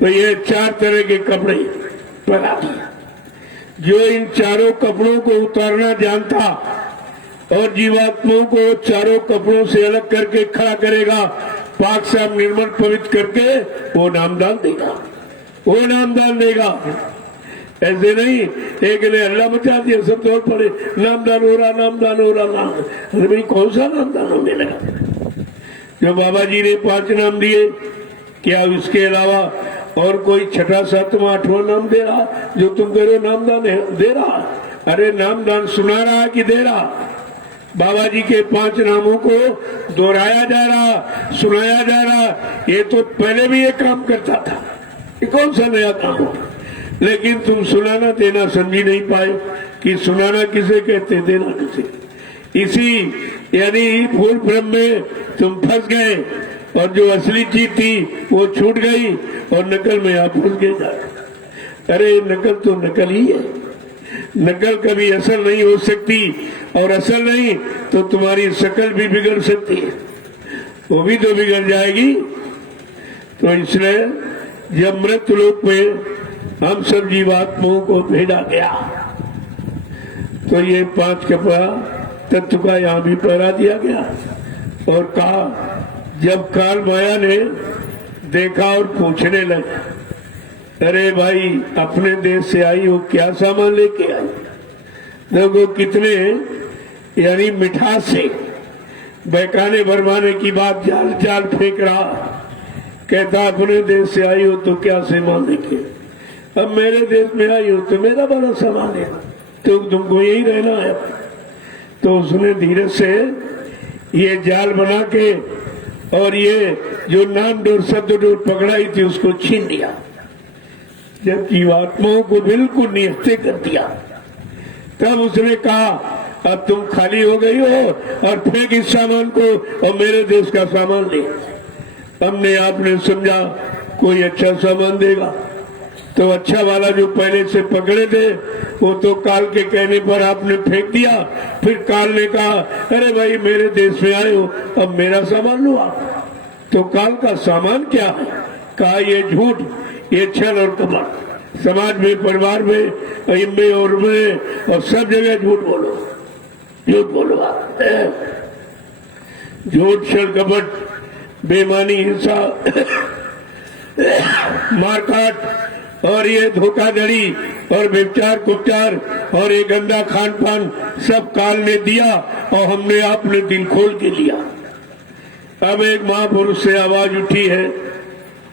तो ये 4 तरह के कपड़े पहना दिए। जो इन चारों कपड़ों को उतारना जानता और जीवात्माओं को चारों कपड़ों से अलग करके खड़ा करेगा, पाक साफ निर्मल पवित्र करके, वो नामदान देगा, वो नामदान देगा। ऐसे नहीं एक ने अल्लाह मचा दिया, सब तोड़ पड़े, नामदान हो रहा, नामदान हो रहा, नाम। अरे भाई कौन सा नामदान होने लगा? जो बाबा जी ने 5 नाम दिए, क्या इसके अलावा और कोई 6ठा 7वां 8वां नाम दे रहा? जो तुम कह रहे हो नामदान दे रहा, अरे नामदान सुना रहा कि दे रहा? बाबा जी के 5 नामों को दोहराया जा रहा, सुनाया जा रहा। ये तो पहले भी ये काम करता था, ये कौन सा नया काम हो? लेकिन तुम सुनाना देना समझी नहीं पाए कि सुनाना किसे कहते, देना किसे। इसी यानी फूल भ्रम में तुम फंस गए और जो असली चीज थी वो छूट गई और नकल में आप फंस गए। अरे नकल तो नकल ही है, नकल कभी असल नहीं हो सकती, और असल नहीं तो तुम्हारी शकल भी बिगड़ सकती है, वो भी तो बिगड़ जाएगी। तो इसलिए जब मृत्यु लोक में हम सब जीवात्माओं को भेजा गया तो ये 5 कपड़ा तत्व का यहाँ भी पहरा दिया गया। और कहा, जब काल माया ने देखा और पूछने लगा, अरे भाई अपने देश से आई हो, क्या सामान लेके आई? देखो कितने यानी मिठास से बहकाने भरमाने की बात जाल जाल फेंक रहा। कहता अपने देश से आई हो तो क्या सामान लेके? अब मेरे देश में आई हो तो मेरा बड़ा सामान है, तो तुमको यही रहना है। तो उसने धीरे से ये जाल बना के और ये जो नाम डोर शब्द डोर पकड़ाई थी उसको छीन लिया। जब जीवात्माओं को बिल्कुल निहत्ते कर दिया, तब उसने कहा अब तुम खाली हो गई हो और फेंक इस सामान को और मेरे देश का सामान ले। हमने आपने समझा कोई अच्छा सामान देगा, तो अच्छा वाला जो पहले से पकड़े थे वो तो काल के कहने पर आपने फेंक दिया। फिर काल ने कहा अरे भाई मेरे देश में आए हो, अब मेरा सामान लो आप। तो काल का सामान क्या है? कहा ये झूठ, ये छल और कपट। समाज में, परिवार में, में और सब जगह झूठ बोलो, झूठ बोलो आप। झूठ, छल, कपट, बेईमानी, हिंसा, मारकाट और ये धोखाधड़ी और व्यभिचार, कुचार और ये गंदा खान पान सब काल ने दिया और हमने आपने दिल खोल के लिया। अब एक महापुरुष से आवाज उठी है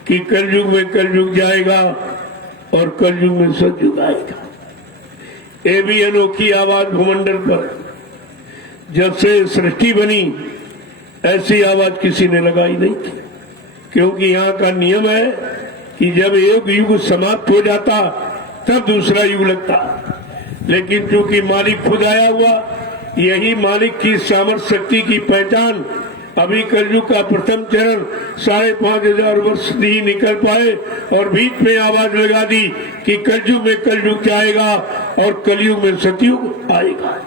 कि कलयुग में कलयुग जाएगा और कलयुग में सतयुग आएगा। ये भी अनोखी आवाज भूमंडल पर जब से सृष्टि बनी ऐसी आवाज किसी ने लगाई नहीं थी, क्योंकि यहाँ का नियम है कि जब एक युग समाप्त हो जाता तब दूसरा युग लगता। लेकिन चूंकि मालिक खुद आया हुआ, यही मालिक की सामर्थ्य शक्ति की पहचान अभी कलयुग का प्रथम चरण 5,500 वर्ष नहीं निकल पाए और बीच में आवाज लगा दी कि कलयुग में कलयुग जाएगा और कलयुग में सतयुग आएगा।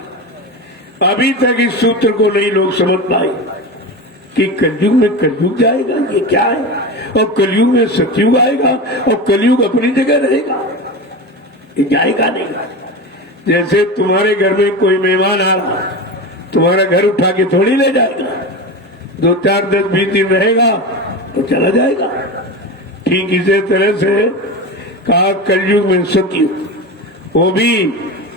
अभी तक इस सूत्र को नहीं लोग समझ पाए कि कलयुग में कलयुग जाएगा, ये क्या है, और कलयुग में सतयुग आएगा और कलयुग अपनी जगह रहेगा, ये जाएगा नहीं। जैसे तुम्हारे घर में कोई मेहमान आ रहा, तुम्हारा घर उठा के थोड़ी ले जाएगा, 2, 4, 10, 20 दिन रहेगा तो चला जाएगा। ठीक इसी तरह से कहा कलयुग में सतयुग, वो भी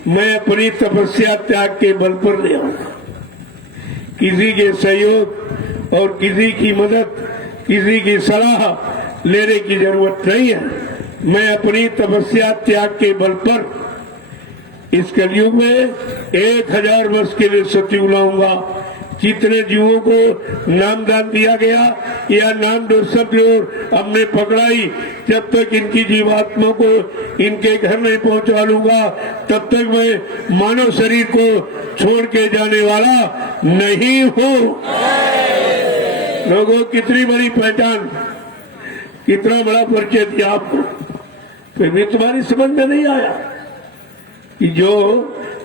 मैं अपनी तपस्या त्याग के बल पर ले आऊंगा। किसी के सहयोग और किसी की मदद, किसी की सलाह लेने की जरूरत नहीं है। मैं अपनी तपस्या त्याग के बल पर इस कलयुग में 1000 वर्ष के लिए सतयुग लाऊंगा। जितने जीवों को नामदान दिया गया या नाम दो शब्द हमने पकड़ाई, जब तक इनकी जीवात्मा को इनके घर नहीं पहुंचा लूंगा तब तक मैं मानव शरीर को छोड़ के जाने वाला नहीं हूं। लोगों, कितनी बड़ी पहचान, कितना बड़ा परिचय दिया आपको, फिर भी तुम्हारी समझ में नहीं आया कि जो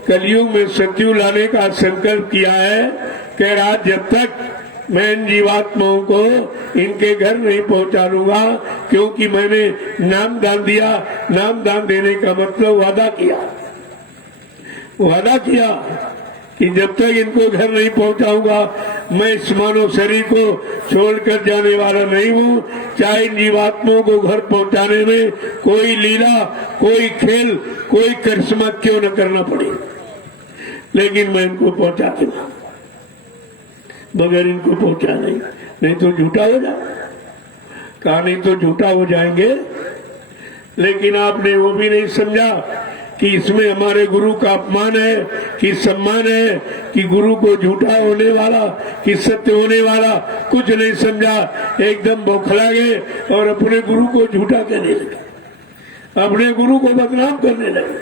कलयुग में सतयुग लाने का संकल्प किया है, कह रहा जब तक मैं इन जीवात्माओं को इनके घर नहीं पहुंचा लूंगा, क्योंकि मैंने नाम दान दिया। नाम दान देने का मतलब वादा किया कि जब तक इनको घर नहीं पहुंचाऊंगा मैं इस मानव शरीर को छोड़कर जाने वाला नहीं हूं, चाहे इन जीवात्माओं को घर पहुंचाने में कोई लीला, कोई खेल, कोई करिश्मा क्यों न करना पड़े, लेकिन मैं इनको पहुंचा दूंगा। मगर इनको पहुंचा नहीं तो झूठा हो जाए, कहा नहीं तो झूठा हो जाएंगे। लेकिन आपने वो भी नहीं समझा कि इसमें हमारे गुरु का अपमान है कि सम्मान है, कि गुरु को झूठा होने वाला कि सत्य होने वाला कुछ नहीं समझा। एकदम बौखला गए और अपने गुरु को झूठा कहने लगे, अपने गुरु को बदनाम करने लगे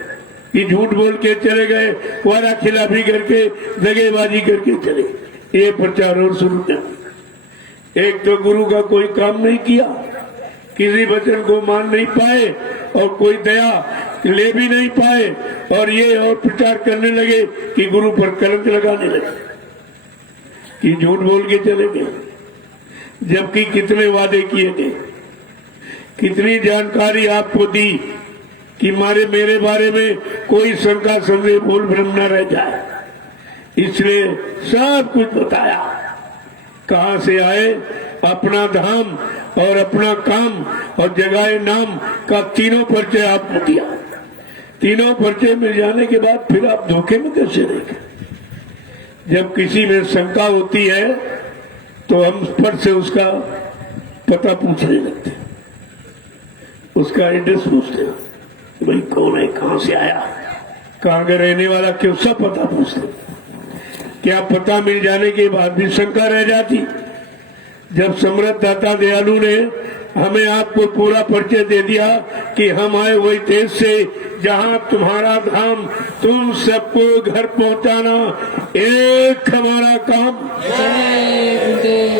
कि झूठ बोल के चले गए, वारा खिलाफी करके, दगेबाजी करके चले। ये प्रचार और शुरू कर। एक तो गुरु का कोई काम नहीं किया, किसी वचन को मान नहीं पाए और कोई दया ले भी नहीं पाए, और ये और प्रचार करने लगे कि गुरु पर कलंक लगाने लगे कि झूठ बोल के चले गए, जबकि कितने वादे किए गए, कितनी जानकारी आपको दी कि मेरे बारे में कोई शंका संदेह भूल भ्रम न रह जाए, इसलिए सब कुछ बताया। कहां से आए, अपना धाम और अपना काम और जगह नाम का तीनों परिचय आपको दिया। तीनों परिचय मिल जाने के बाद फिर आप धोखे में कैसे रहेंगे? जब किसी में शंका होती है तो हम पर से उसका पता पूछने लगते, उसका एड्रेस पूछते हैं, भाई कौन है, कहां से आया, कहां का रहने वाला, क्यों, सब पता पूछते। क्या पता मिल जाने के बाद भी शंका रह जाती जब सम्राट दाता दयालु ने हमें आपको पूरा परिचय दे दिया कि हम आए वही देश से जहां तुम्हारा धाम, तुम सबको घर पहुंचाना एक हमारा काम।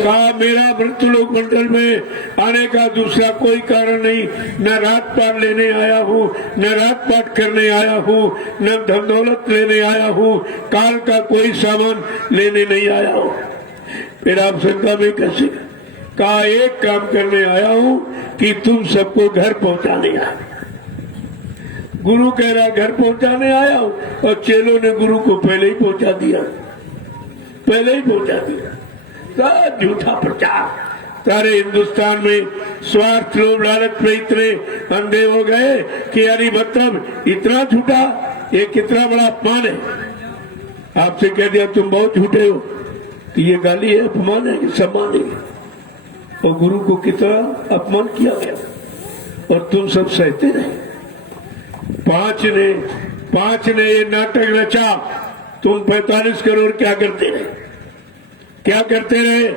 कहा मेरा मृत्युलोक मंडल में आने का दूसरा कोई कारण नहीं, न रात पाट लेने आया हूँ, न रात पाट करने आया हूँ, न धन दौलत लेने आया हूँ, काल का कोई सामान लेने नहीं आया हूँ। फिर आप शंका में कैसे? कहा एक काम करने आया हूँ कि तुम सबको घर पहुंचाने आया। गुरु कह रहा घर पहुंचाने आया हूँ, और चेलों ने गुरु को पहले ही पहुंचा दिया, पहले ही पहुंचा दिया। सब झूठा प्रचार। सारे हिंदुस्तान में स्वार्थ लोभ लालच में इतने अंधे हो गए कि यानी मतलब इतना झूठा, ये कितना बड़ा अपमान है। आपसे कह दिया तुम बहुत झूठे हो, तो ये गाली है, अपमान है कि सम्मान है? और गुरु को कितना अपमान किया गया, और तुम सब सहते रहे। पांच ने ये नाटक रचा, तुम 45 करोड़ क्या करते रहे? क्या करते रहे?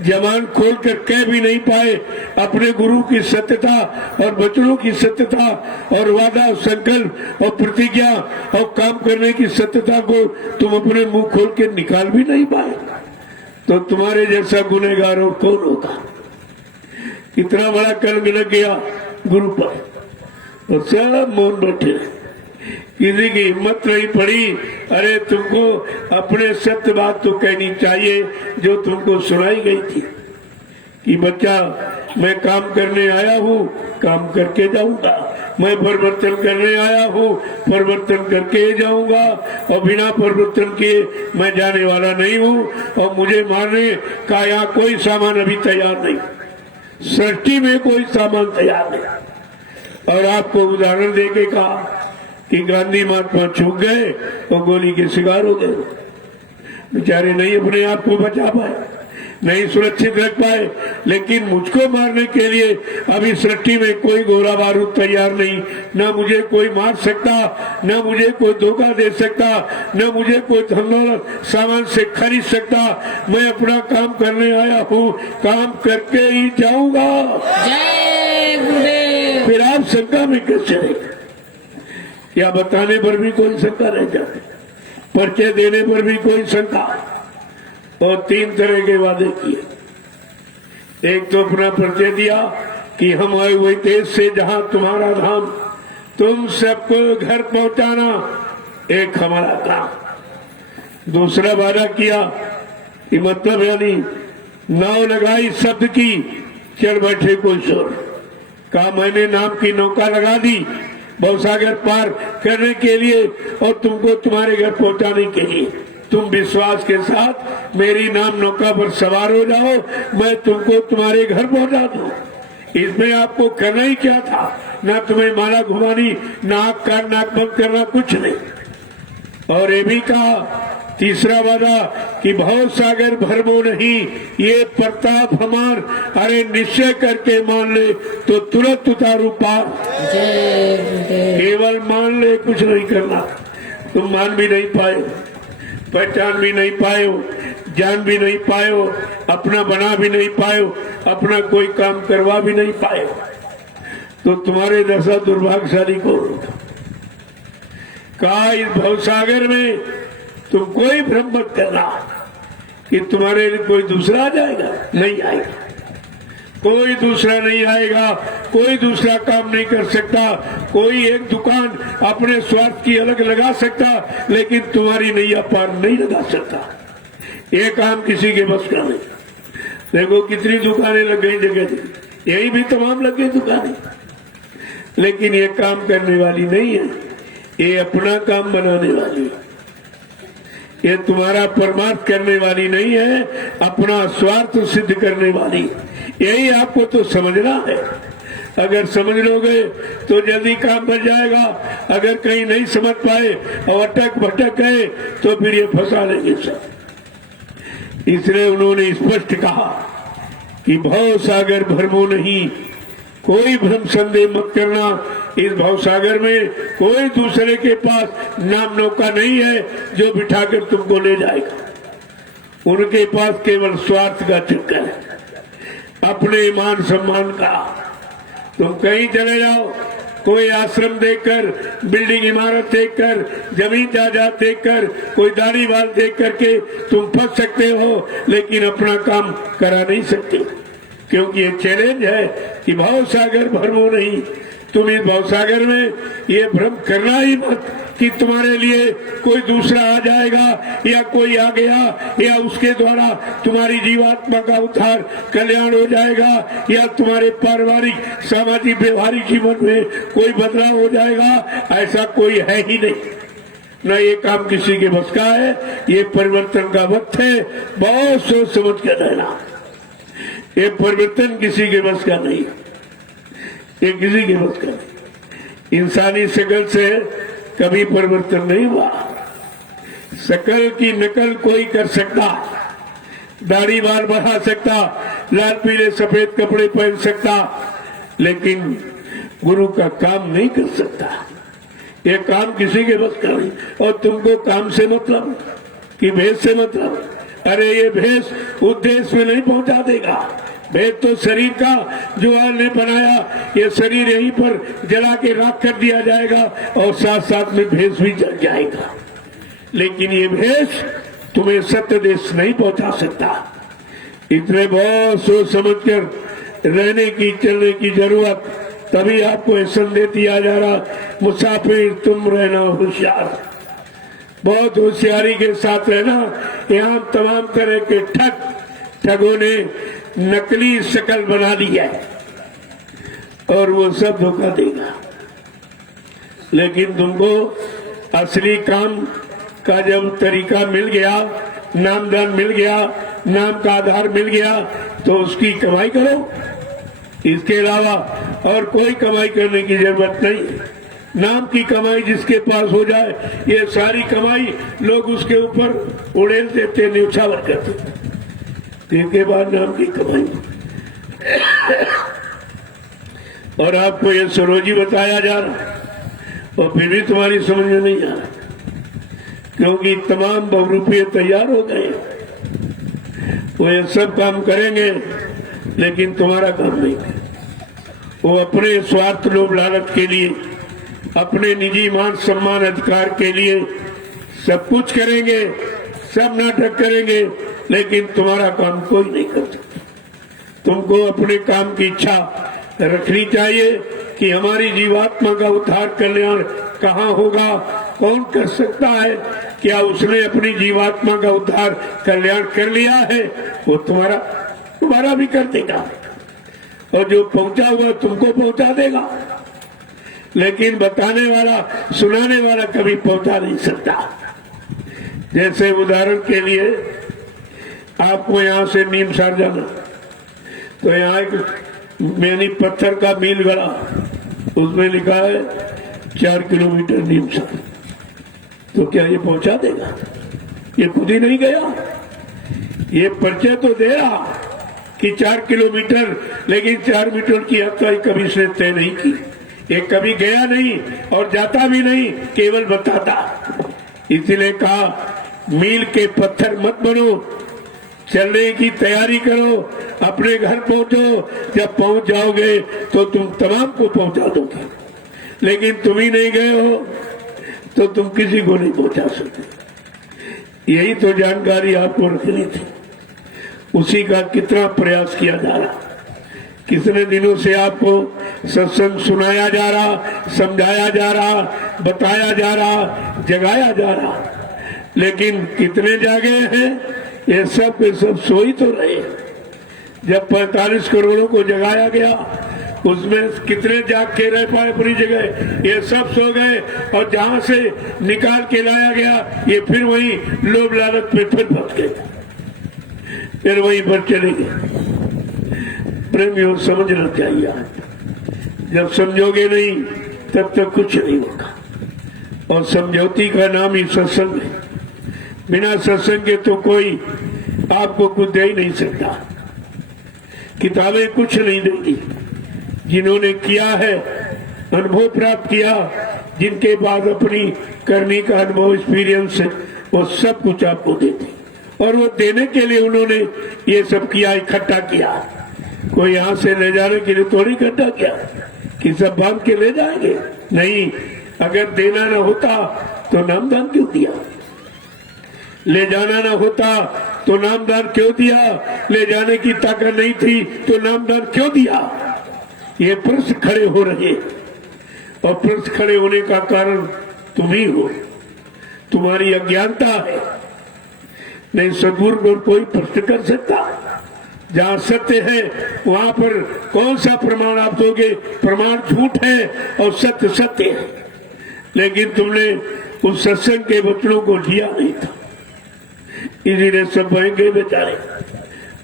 जबान खोल कर कह भी नहीं पाए अपने गुरु की सत्यता और वचनों की सत्यता और वादा और संकल्प और प्रतिज्ञा और काम करने की सत्यता को तुम अपने मुंह खोल के निकाल भी नहीं पाए। तो तुम्हारे जैसा गुनहगार और कौन होगा? इतना बड़ा कलंक लग गया गुरु पर, और सब मौन बैठे। किसी की हिम्मत नहीं पड़ी। अरे तुमको अपने सत्य बात तो कहनी चाहिए जो तुमको सुनाई गई थी कि बच्चा मैं काम करने आया हूँ, काम करके जाऊंगा। मैं परिवर्तन करने आया हूँ, परिवर्तन करके जाऊंगा, और बिना परिवर्तन किए मैं जाने वाला नहीं हूँ। और मुझे मारने का यहाँ कोई सामान अभी तैयार नहीं, सृष्टि में कोई सामान तैयार नहीं। और आपको उदाहरण देके कहा कि गांधी महात्मा छूट गए और गोली के शिकार हो गए। बेचारे नहीं अपने आप को बचा पाए, नहीं सुरक्षित रख पाए, लेकिन मुझको मारने के लिए अभी सृष्टि में कोई गोला बारूद तैयार नहीं। न मुझे कोई मार सकता, न मुझे कोई धोखा दे सकता, न मुझे कोई धन दौलत सामान से खरीद सकता। मैं अपना काम करने आया हूँ, काम करके ही जाऊंगा। जय गुरुदेव। फिर आप शंका में कैसे रहे? क्या बताने पर भी कोई शंका रह जाती, परिचय देने पर भी कोई शंका। और 3 तरह के वादे किए। एक तो अपना परिचय दिया कि हम आए हुए देश से जहां तुम्हारा धाम, तुम सबको घर पहुंचाना एक हमारा काम। दूसरा वादा किया कि मतलब यानी नाव लगाई शब्द की, चढ़ बैठे कोई शोर। कहा मैंने नाम की नौका लगा दी भवसागर पार करने के लिए और तुमको तुम्हारे घर पहुंचाने के लिए। तुम विश्वास के साथ मेरी नाम नौका पर सवार हो जाओ, मैं तुमको तुम्हारे घर पहुंचा दूं। इसमें आपको करना ही क्या था? ना तुम्हें माला घुमानी, नाक कान नाक बंद करना, कुछ नहीं। और ये भी कहा तीसरा वादा कि भव सागर भरमो नहीं, ये प्रताप हमार, अरे निश्चय करके मान ले तो तुरंत उतारू पार। केवल मान ले, कुछ नहीं करना। तुम मान भी नहीं पाए, पहचान भी नहीं पाए हो, जान भी नहीं पाए हो, अपना बना भी नहीं पाए हो, अपना कोई काम करवा भी नहीं पाए हो, तो तुम्हारे जैसा दुर्भाग्यशाली कौन होगा? कहा इस भवसागर में तुम कोई भ्रम मत करना कि तुम्हारे लिए कोई दूसरा आ जाएगा, नहीं आएगा। कोई दूसरा नहीं आएगा, कोई दूसरा काम नहीं कर सकता। कोई एक दुकान अपने स्वार्थ की अलग लगा सकता, लेकिन तुम्हारी नैया पार नहीं लगा सकता। ये काम किसी के बस का नहीं। देखो कितनी दुकानें लग गई जगह, यही भी तमाम लग गई दुकानें, लेकिन ये काम करने वाली नहीं है, ये अपना काम बनाने वाली है। ये तुम्हारा परमार्थ करने वाली नहीं है, अपना स्वार्थ सिद्ध करने वाली। यही आपको तो समझना है। अगर समझ लोगे तो जल्दी काम बन जाएगा। अगर कहीं नहीं समझ पाए और अटक भटक गए तो फिर ये फंसा लेंगे सब। इसलिए उन्होंने स्पष्ट कहा कि भव सागर भरमो नहीं, कोई भ्रम संदेह मत करना। इस भवसागर में कोई दूसरे के पास नाम नौका नहीं है जो बिठाकर तुमको ले जाएगा। उनके पास केवल स्वार्थ का चक्कर है। अपने मान सम्मान का। तुम कहीं चले जाओ, कोई आश्रम देखकर, बिल्डिंग इमारत देखकर, जमीन जायदाद देखकर, कोई दाढ़ी बाल देख करके तुम फंस सकते हो, लेकिन अपना काम करा नहीं सकते, क्योंकि ये चैलेंज है कि भाव सागर भरमो नहीं। तुम इस भाव सागर में ये भ्रम करना ही मत कि तुम्हारे लिए कोई दूसरा आ जाएगा या कोई आ गया या उसके द्वारा तुम्हारी जीवात्मा का उद्धार कल्याण हो जाएगा या तुम्हारे पारिवारिक सामाजिक व्यवहारिक जीवन में कोई बदलाव हो जाएगा। ऐसा कोई है ही नहीं, न ये काम किसी के बस का है। ये परिवर्तन का वक्त है, बहुत सोच समझ कर रहना। ये परिवर्तन किसी के बस का नहीं, ये किसी के बस का नहीं। इंसानी शकल से कभी परिवर्तन नहीं हुआ। शकल की नकल कोई कर सकता, दाढ़ी बाल बढ़ा सकता, लाल पीले सफेद कपड़े पहन सकता, लेकिन गुरु का काम नहीं कर सकता। ये काम किसी के बस का नहीं। और तुमको काम से मतलब कि भेष से मतलब, अरे ये भेष उद्देश्य में नहीं पहुंचा देगा। भेद तो शरीर का जो आल ने बनाया, ये शरीर यहीं पर जला के राख कर दिया जाएगा और साथ साथ में भेष भी जल जाएगा, लेकिन ये भेष तुम्हें सत्य देश नहीं पहुंचा सकता। इतने बहुत सोच समझ कर रहने की, चलने की जरूरत। तभी आपको ये संदेश दिया जा रहा, मुसाफिर तुम रहना होशियार, बहुत होशियारी के साथ रहना। यहाँ तमाम तरह के ठगों ने नकली शक्ल बना ली है और वो सब धोखा देगा, लेकिन तुमको असली काम का जब तरीका मिल गया, नामदान मिल गया, नाम का आधार मिल गया, तो उसकी कमाई करो। इसके अलावा और कोई कमाई करने की जरूरत नहीं। नाम की कमाई जिसके पास हो जाए, ये सारी कमाई लोग उसके ऊपर उड़ेल देते, न्यौछावर करते। इसके बाद नाम की कमाई और आपको ये सरोजी बताया जा रहा और फिर भी तुम्हारी समझ में नहीं आ रहा, क्योंकि तमाम बहुरूपीय तैयार हो गए। वो ये सब काम करेंगे लेकिन तुम्हारा काम नहीं करेंगे। वो अपने स्वार्थ लोभ लालच के लिए, अपने निजी मान सम्मान अधिकार के लिए सब कुछ करेंगे, सब नाटक करेंगे, लेकिन तुम्हारा काम कोई नहीं कर सकता। तुमको अपने काम की इच्छा रखनी चाहिए कि हमारी जीवात्मा का उद्धार कल्याण कहाँ होगा, कौन कर सकता है, क्या उसने अपनी जीवात्मा का उद्धार कल्याण कर लिया है, वो तुम्हारा भी कर देगा और जो पहुंचा हुआ तुमको पहुंचा देगा, लेकिन बताने वाला, सुनाने वाला कभी पहुंचा नहीं सकता। जैसे उदाहरण के लिए आपको यहाँ से नीम सार जाना, तो यहाँ एक मैंने पत्थर का मील गड़ा, उसमें लिखा है 4 किलोमीटर नीम सार। तो क्या ये पहुंचा देगा? ये खुद ही नहीं गया, ये परिचय तो दे रहा कि 4 किलोमीटर, लेकिन 4 मीटर की यात्रा कभी इसने तय नहीं की। ये कभी गया नहीं और जाता भी नहीं, केवल बताता। इसलिए कहा मील के पत्थर मत बनो, चलने की तैयारी करो, अपने घर पहुंचो। जब पहुंच जाओगे तो तुम तमाम को पहुंचा दोगे, लेकिन तुम ही नहीं गए हो तो तुम किसी को नहीं पहुंचा सकते। यही तो जानकारी आपको रखनी थी, उसी का कितना प्रयास किया जा रहा। कितने दिनों से आपको सत्संग सुनाया जा रहा, समझाया जा रहा, बताया जा रहा, जगाया जा रहा, लेकिन कितने जागे हैं? ये सब के सब सो ही तो रहे। जब 45 करोड़ों को जगाया गया, उसमें कितने जाग के रह पाए अपनी जगह? ये सब सो गए और जहां से निकाल के लाया गया, ये फिर वही लोभ लालच में फिर फंस गए, फिर वहीं पर चले गए। प्रेमियों, समझना चाहिए, आज जब समझोगे नहीं तब तक कुछ नहीं होगा। और समझौती का नाम ही सत्संग है। बिना सत्संग के तो कोई आपको कुछ दे ही नहीं सकता। किताबें कुछ नहीं देंगी। जिन्होंने किया है, अनुभव प्राप्त किया, जिनके बाद अपनी करने का अनुभव, एक्सपीरियंस है, वो सब कुछ आपको देते। और वो देने के लिए उन्होंने ये सब किया, इकट्ठा किया। कोई यहाँ से ले जाने के लिए थोड़ी करता क्या कि सब बांध के ले जाएंगे? नहीं, अगर देना न होता तो नामदान क्यों दिया? ले जाना न होता तो नामदान क्यों दिया? ले जाने की ताकत नहीं थी तो नामदान क्यों दिया? ये प्रश्न खड़े हो रहे, और प्रश्न खड़े होने का कारण तुम ही हो, तुम्हारी अज्ञानता है। नहीं, सदगुरु को कोई प्रश्न कर सकता? जहाँ सत्य है वहां पर कौन सा प्रमाण आप दोगे? प्रमाण झूठ है और सत्य सत्य है। लेकिन तुमने उस सत्संग के वचनों को लिया नहीं था, इसीलिए सब बहेंगे बेचारे।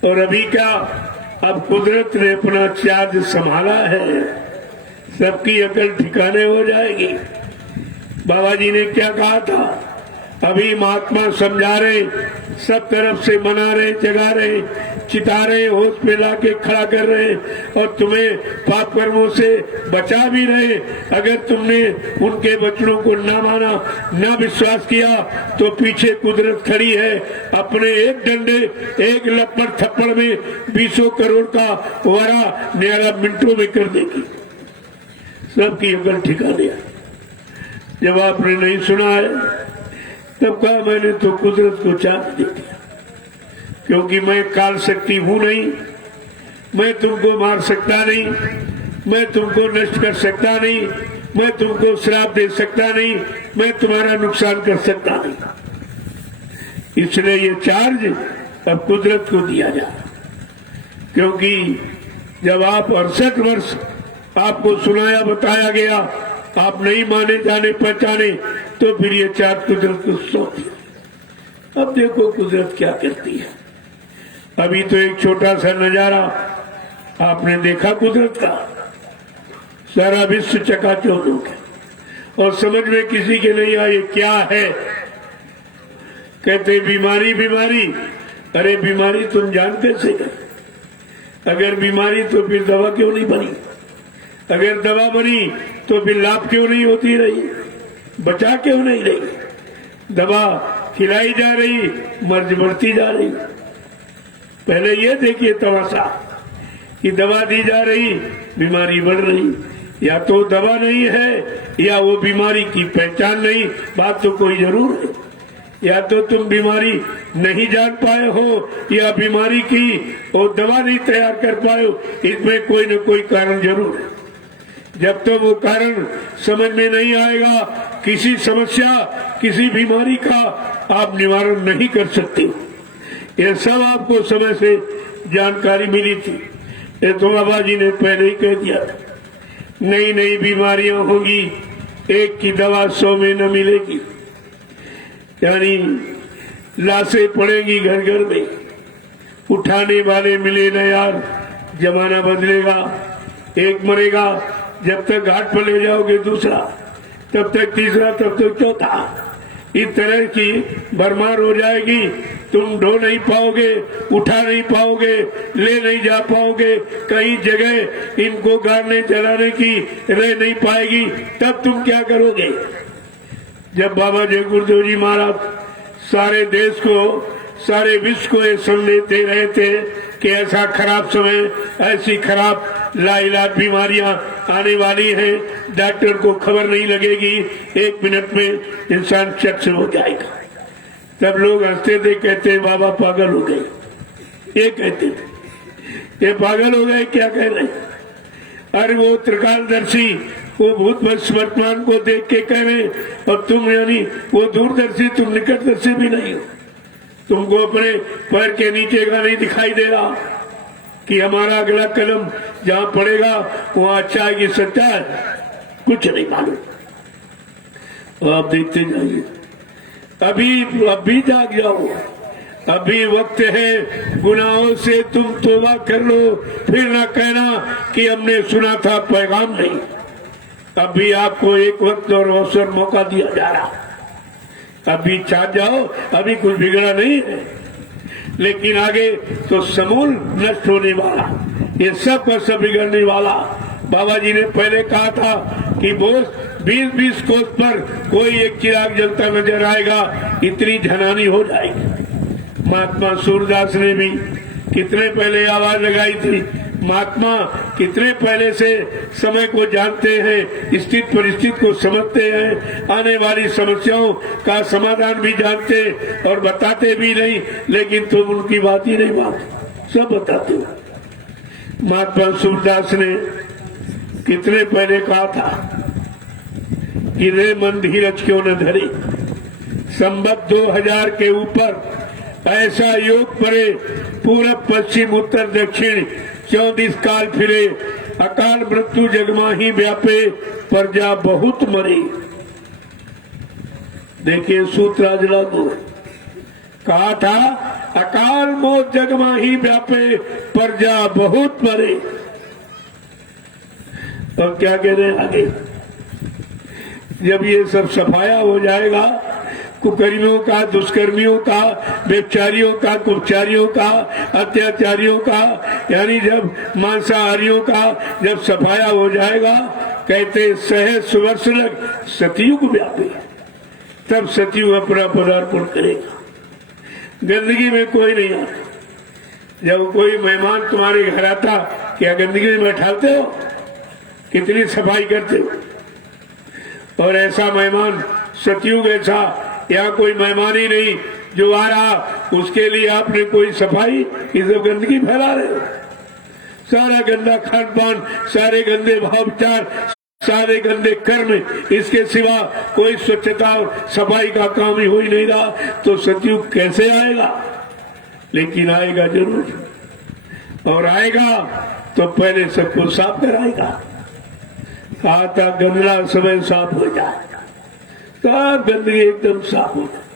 और अभी क्या, अब कुदरत ने अपना चार्ज संभाला है, सबकी अकल ठिकाने हो जाएगी। बाबा जी ने क्या कहा था? अभी महात्मा समझा रहे, सब तरफ से मना रहे, जगा रहे, चिता रहे, होश पे लाके खड़ा कर रहे, और तुम्हें पाप कर्मों से बचा भी रहे। अगर तुमने उनके वचनों को न माना, न विश्वास किया, तो पीछे कुदरत खड़ी है, अपने एक डंडे, एक लपड़ थप्पड़ में 20 करोड़ का वारा न्यारा मिनटों में कर देगी। सबकी अकल ठिकाने है। जब आपने नहीं सुना है तब कहा मैंने तो कुदरत को चांद दे दिया, क्योंकि मैं काल शक्ति हूं नहीं, मैं तुमको मार सकता नहीं, मैं तुमको नष्ट कर सकता नहीं, मैं तुमको श्राप दे सकता नहीं, मैं तुम्हारा नुकसान कर सकता नहीं। इसलिए ये चार्ज अब कुदरत को दिया जा रहा, क्योंकि जब आप 68 वर्ष आपको सुनाया बताया गया, आप नहीं माने जाने पहचाने, तो फिर ये चार्ज कुदरत को सौंप दिया। अब देखो कुदरत क्या करती है। अभी तो एक छोटा सा नजारा आपने देखा कुदरत का, सारा विश्व चकाचौंध हो गया और समझ में किसी के नहीं आए क्या है। कहते बीमारी बीमारी, अरे बीमारी तुम जान कैसे गए? अगर बीमारी तो फिर दवा क्यों नहीं बनी? अगर दवा बनी तो फिर लाभ क्यों नहीं होती रही? बचा क्यों नहीं रही? दवा खिलाई जा रही, मर्ज बढ़ती जा रही। पहले ये देखिए तमाशा कि दवा दी जा रही, बीमारी बढ़ रही। या तो दवा नहीं है या वो बीमारी की पहचान नहीं, बात तो कोई जरूर है। या तो तुम बीमारी नहीं जान पाए हो, या बीमारी की और दवा नहीं तैयार कर पाए हो, इसमें कोई न कोई कारण जरूर है। जब तक वो कारण समझ में नहीं आएगा, किसी समस्या किसी बीमारी का आप निवारण नहीं कर सकते। ये सब आपको समय से जानकारी मिली थी। ये तो बाबा जी ने पहले ही कह दिया था, नई नई बीमारियां होंगी, एक की दवा 100 में न मिलेगी। यानी लाशें पड़ेंगी घर घर में, उठाने वाले मिले न यार, जमाना बदलेगा। एक मरेगा, जब तक घाट पर ले जाओगे दूसरा, तब तक तीसरा, तब तक चौथा। इस तरह की भरमार हो जाएगी, तुम ढो नहीं पाओगे, उठा नहीं पाओगे, ले नहीं जा पाओगे, कई जगह इनको गाड़ने चलाने की रह नहीं पाएगी। तब तुम क्या करोगे? जब बाबा जय गुरुदेव जी महाराज सारे देश को, सारे विश्व को ये संदेश दे रहे थे कि ऐसा खराब समय, ऐसी खराब लाइलाज बीमारियां आने वाली हैं, डॉक्टर को खबर नहीं लगेगी, 1 मिनट में इंसान चट से हो जाएगा। तब लोग हंसते थे, कहते बाबा पागल हो गए। ये कहते थे ये पागल हो गए, क्या कह रहे? अरे वो त्रिकालदर्शी, वो भूत वर्तमान को देख के कह रहे, और तुम यानी वो दूरदर्शी, तुम निकटदर्शी भी नहीं हो। तुमको अपने पैर के नीचे का नहीं दिखाई दे रहा कि हमारा अगला कदम जहां पड़ेगा वहां अच्छा है कि सच्चा है? कुछ नहीं मालूम। तो आप देखते जाइए, अभी जाग जाओ, अभी वक्त है। गुनाहों से तुम तौबा कर लो, फिर ना कहना कि हमने सुना था, पैगाम नहीं। अभी आपको एक वक्त और अवसर मौका दिया जा रहा, अभी चाह जाओ, अभी कुछ बिगड़ा नहीं है। लेकिन आगे तो समूल नष्ट होने वाला, ये सब का सब बिगड़ने वाला। बाबा जी ने पहले कहा था कि 20-20 कोस पर कोई एक चिराग जलता नजर आएगा, इतनी झनानी हो जाएगी। महात्मा सूरदास ने भी कितने पहले आवाज लगाई थी, महात्मा कितने पहले से समय को जानते हैं, स्थित परिस्थिति को समझते हैं, आने वाली समस्याओं का समाधान भी जानते और बताते भी नहीं, लेकिन तुम उनकी बात ही नहीं मानते, सब बताते हो। महात्मा सूरदास ने कितने पहले कहा था कि रे मन धीरज क्यों न धरे, संवत 2000 के ऊपर ऐसा योग परे, पूरब पश्चिम उत्तर दक्षिण 34 काल फिरे, अकाल मृत्यु जगमाही व्यापे, प्रजा बहुत मरे। देखिए सूत्र आज लागू कहा था, अकाल मौत जगमाही व्यापे, प्रजा बहुत मरे। और क्या कह रहे हैं आगे, जब ये सब सफाया हो जाएगा, कुकर्मियों का, दुष्कर्मियों का, व्यभिचारियों का, कुपचारियों का, अत्याचारियों का, यानी जब मांसाहारियों का जब सफाया हो जाएगा, कहते सहस्र वर्ष लग सतयुग व्यापे, तब सतयुग अपना पदार्पण करेगा। गंदगी में कोई नहीं आता। जब कोई मेहमान तुम्हारे घर आता, क्या गंदगी में बैठाते हो? कितनी सफाई करते हो। और ऐसा मेहमान सतयुग ऐसा, यहाँ कोई मेहमान ही नहीं जो आ रहा, उसके लिए आपने कोई सफाई, ये सब गंदगी फैला रहे हो। सारा गंदा खान पान, सारे गंदे भाव विचार, सारे गंदे कर्म, इसके सिवा कोई स्वच्छता और सफाई का काम ही हो ही नहीं रहा, तो सतयुग कैसे आएगा? लेकिन आएगा जरूर, और आएगा तो पहले सबको साफ कराएगा। आता गंदला समय साफ हो जाएगा, सब गंदगी एकदम साफ हो जाए।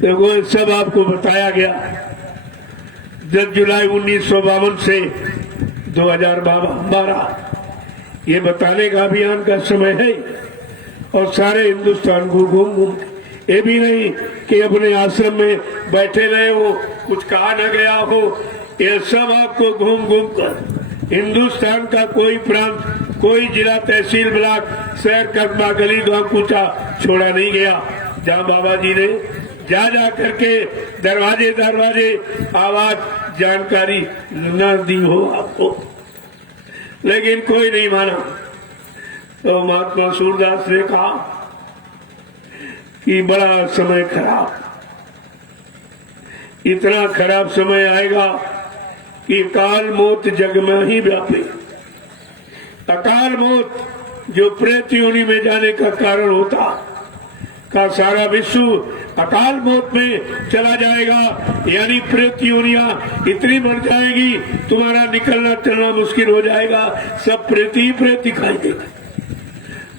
देखो सब आपको बताया गया। 10 जुलाई 1952 से 2012 ये बताने का अभियान का समय है, और सारे हिंदुस्तान को घूम घूम, ये भी नहीं कि अपने आश्रम में बैठे रहे हो, कुछ कहा न गया हो, ये सब आपको घूम घूम कर हिंदुस्तान का कोई प्रांत, कोई जिला, तहसील, ब्लॉक, शहर, कस्बा, गली, गांव, कूचा छोड़ा नहीं गया, जहां बाबा जी ने जा करके दरवाजे दरवाजे आवाज, जानकारी न दी हो आपको, लेकिन कोई नहीं माना। तो महात्मा सूरदास ने कहा कि बड़ा समय खराब, इतना खराब समय आएगा कि अकाल मौत जग में ही व्यापे। अकाल मौत जो प्रेत योनि में जाने का कारण होता, का सारा विश्व अकाल मौत में चला जाएगा, यानी प्रेत योनियां इतनी बढ़ जाएगी, तुम्हारा निकलना चलना मुश्किल हो जाएगा, सब प्रेत ही प्रेत दिखाई देगा।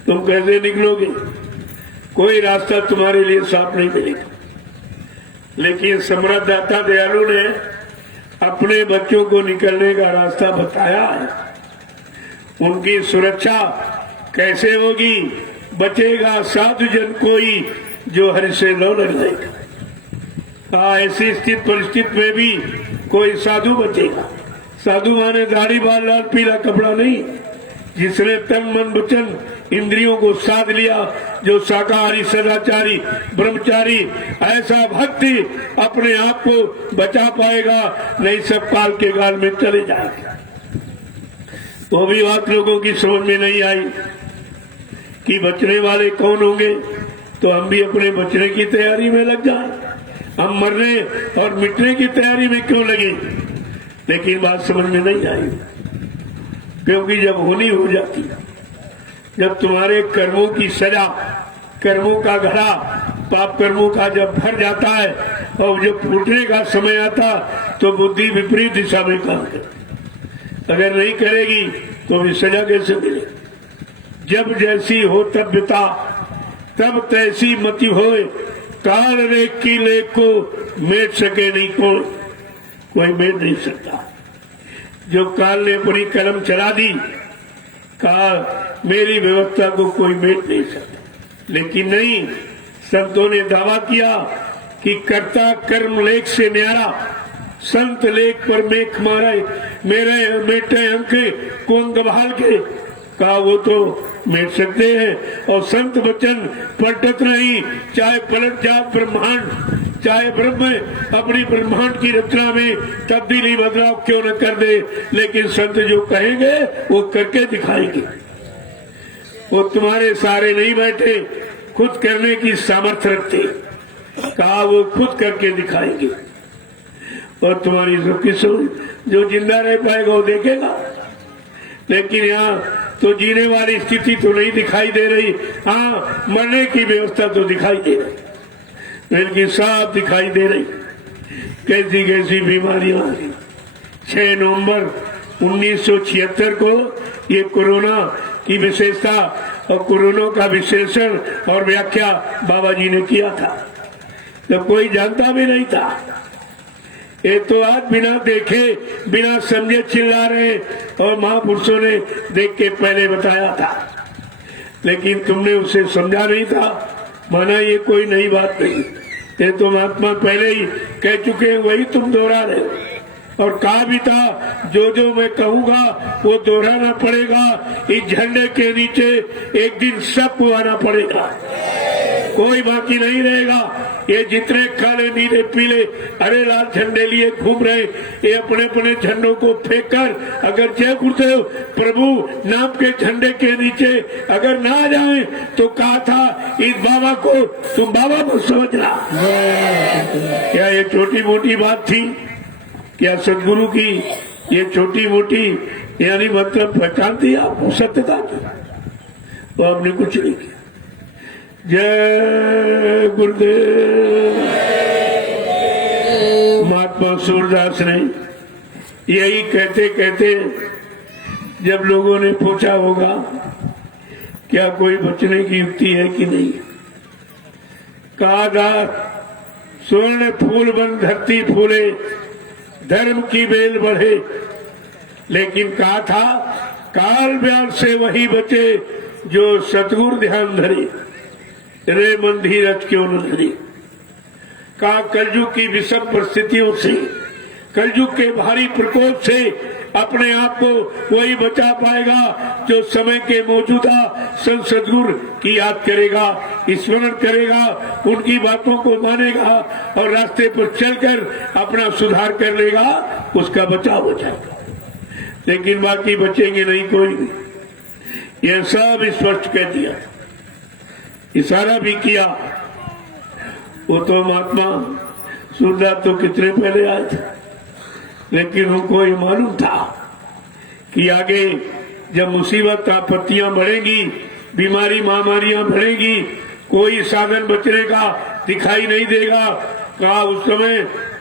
तुम कैसे निकलोगे? कोई रास्ता तुम्हारे लिए साफ नहीं मिलेगा। लेकिन सम्राट दाता दयालु ने अपने बच्चों को निकलने का रास्ता बताया है। उनकी सुरक्षा कैसे होगी? बचेगा साधु जन कोई, जो हरि से न लग जाएगा। ऐसी स्थिति परिस्थिति में भी कोई साधु बचेगा। साधु माने दाढ़ी बाल लाल पीला कपड़ा नहीं, जिसने तन मन वचन इंद्रियों को साध लिया, जो शाकाहारी, सदाचारी, ब्रह्मचारी, ऐसा भक्ति अपने आप को बचा पाएगा, नहीं सब काल के गाल में चले जाएगा। वो भी बात लोगों की समझ में नहीं आई कि बचने वाले कौन होंगे, तो हम भी अपने बचने की तैयारी में लग जाए। हम मरने और मिटने की तैयारी में क्यों लगे? लेकिन बात समझ में नहीं आई, क्योंकि जब होनी हो जाती, जब तुम्हारे कर्मों की सजा, कर्मों का घड़ा, पाप कर्मों का जब भर जाता है और जब फूटने का समय आता, तो बुद्धि विपरीत दिशा में काम करे। अगर नहीं करेगी तो भी सजा कैसे मिलेगी? जब जैसी हो तब बिता, तब तैसी मति होए, काल रेख की लेख को मेट सके नहीं कोई मेट नहीं सकता। जो काल ने अपनी कलम चला दी, कहा मेरी व्यवस्था को कोई मेट नहीं सकता। लेकिन नहीं, संतों ने दावा किया कि कर्ता कर्म लेख से न्यारा, संत लेख पर मेख मारे, मेरे मेटे अंके कौन गभाल के, कहा वो तो मेट सकते हैं। और संत वचन पलटत नहीं, चाहे पलट जाए ब्रह्मांड, चाहे ब्रह्म अपनी ब्रह्मांड की रचना में तब्दीली बदलाव क्यों न कर दे, लेकिन संत जो कहेंगे वो करके दिखाएंगे। वो तुम्हारे सारे नहीं बैठे, खुद करने की सामर्थ्य रखते, कहा वो खुद करके दिखाएंगे। और तुम्हारी किस्मत जो जिंदा रह पाएगा वो देखेगा। लेकिन यहाँ तो जीने वाली स्थिति तो नहीं दिखाई दे रही, हाँ मरने की व्यवस्था तो दिखाई दे रही, बल्कि साफ दिखाई दे रही। कैसी कैसी बीमारियां आ गई। 6 नवंबर 1976 को ये कोरोना की विशेषता और कोरोना का विशेषण और व्याख्या बाबा जी ने किया था, तो कोई जानता भी नहीं था। ये तो आज बिना देखे बिना समझे चिल्ला रहे, और महापुरुषों ने देख के पहले बताया था, लेकिन तुमने उसे समझा नहीं था, माना ये कोई नई बात नहीं, ये तो महात्मा पहले ही कह चुके हैं, वही तुम दोहरा रहे हो। और कहा भी था जो मैं कहूंगा वो दोहराना पड़ेगा। इस झंडे के नीचे एक दिन सबको आना पड़ेगा, कोई बाकी नहीं रहेगा। ये जितने काले नीले पीले हरे लाल झंडे लिए घूम रहे, ये अपने अपने झंडों को फेंक कर अगर जय गुरुदेव प्रभु नाम के झंडे के नीचे अगर ना जाए तो कहा था इस बाबा को तुम बाबा को समझना। क्या ये छोटी मोटी बात थी? क्या सदगुरु की ये छोटी मोटी यानी मतलब पहचान थी आपको सत्यता की? तो आपने कुछ नहीं किया। जय गुरुदेव। महात्मा सूरदास ने यही कहते कहते जब लोगों ने पूछा होगा क्या कोई बचने की युक्ति है कि नहीं, कहा था स्वर्ण फूल बन धरती फूले, धर्म की बेल बढ़े, लेकिन कहा था काल व्याल से वही बचे जो सतगुरु ध्यान धरे, रे मन धीरज क्यों न धरे। कहा कलयुग की विषम परिस्थितियों से, कलयुग के भारी प्रकोप से अपने आप को वही बचा पाएगा जो समय के मौजूदा संत सद्गुरु की याद करेगा, स्मरण करेगा, उनकी बातों को मानेगा और रास्ते पर चलकर अपना सुधार कर लेगा, उसका बचाव हो जाएगा। लेकिन बाकी बचेंगे नहीं कोई। यह सब स्पष्ट कह दिया, इशारा भी किया। वो तो महात्मा सूरदास तो कितने पहले आए थे, लेकिन उनको ये मालूम था कि आगे जब मुसीबत आपत्तियां बढ़ेंगी, बीमारी महामारियां बढ़ेंगी, कोई साधन बचने का दिखाई नहीं देगा। कहा उस समय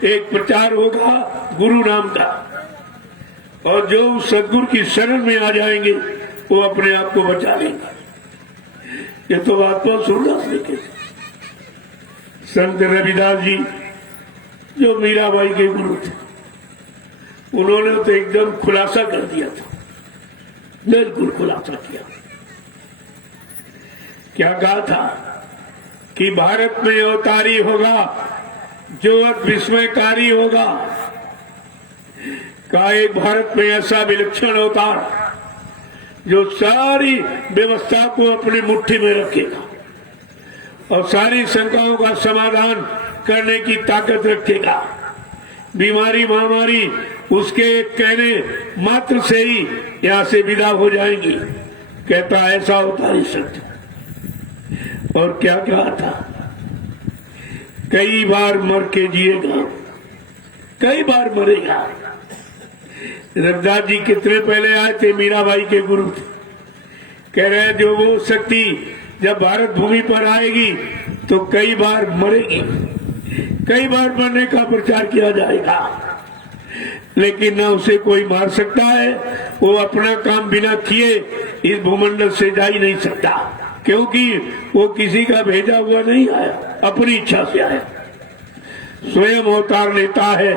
एक प्रचार होगा गुरु नाम का, और जो उस सदगुरु की शरण में आ जाएंगे वो अपने आप को बचा लेंगे। ये तो महात्मा सूरदास ने कही। संत रविदास जी जो मीराबाई के गुरु थे, उन्होंने तो एकदम खुलासा कर दिया था, बिल्कुल खुलासा किया। क्या कहा था कि भारत में अवतारी होगा जो विस्मयकारी होगा। का एक भारत में ऐसा विलक्षण अवतार जो सारी व्यवस्था को अपनी मुट्ठी में रखेगा और सारी शंकाओं का समाधान करने की ताकत रखेगा। बीमारी महामारी उसके कहने मात्र से ही यहाँ से विदा हो जाएंगी। कहता ऐसा होता ही सत्य। और क्या कहा था, कई बार मर के जिएगा, कई बार मरेगा। रविदास जी कितने पहले आए थे, मीराबाई के गुरु थे। कह रहे जो वो शक्ति जब भारत भूमि पर आएगी तो कई बार मरेगी, कई बार मरने का प्रचार किया जाएगा, लेकिन न उसे कोई मार सकता है। वो अपना काम बिना किए इस भूमंडल से जा ही नहीं सकता, क्योंकि वो किसी का भेजा हुआ नहीं आया, अपनी इच्छा से आया। स्वयं अवतार लेता है,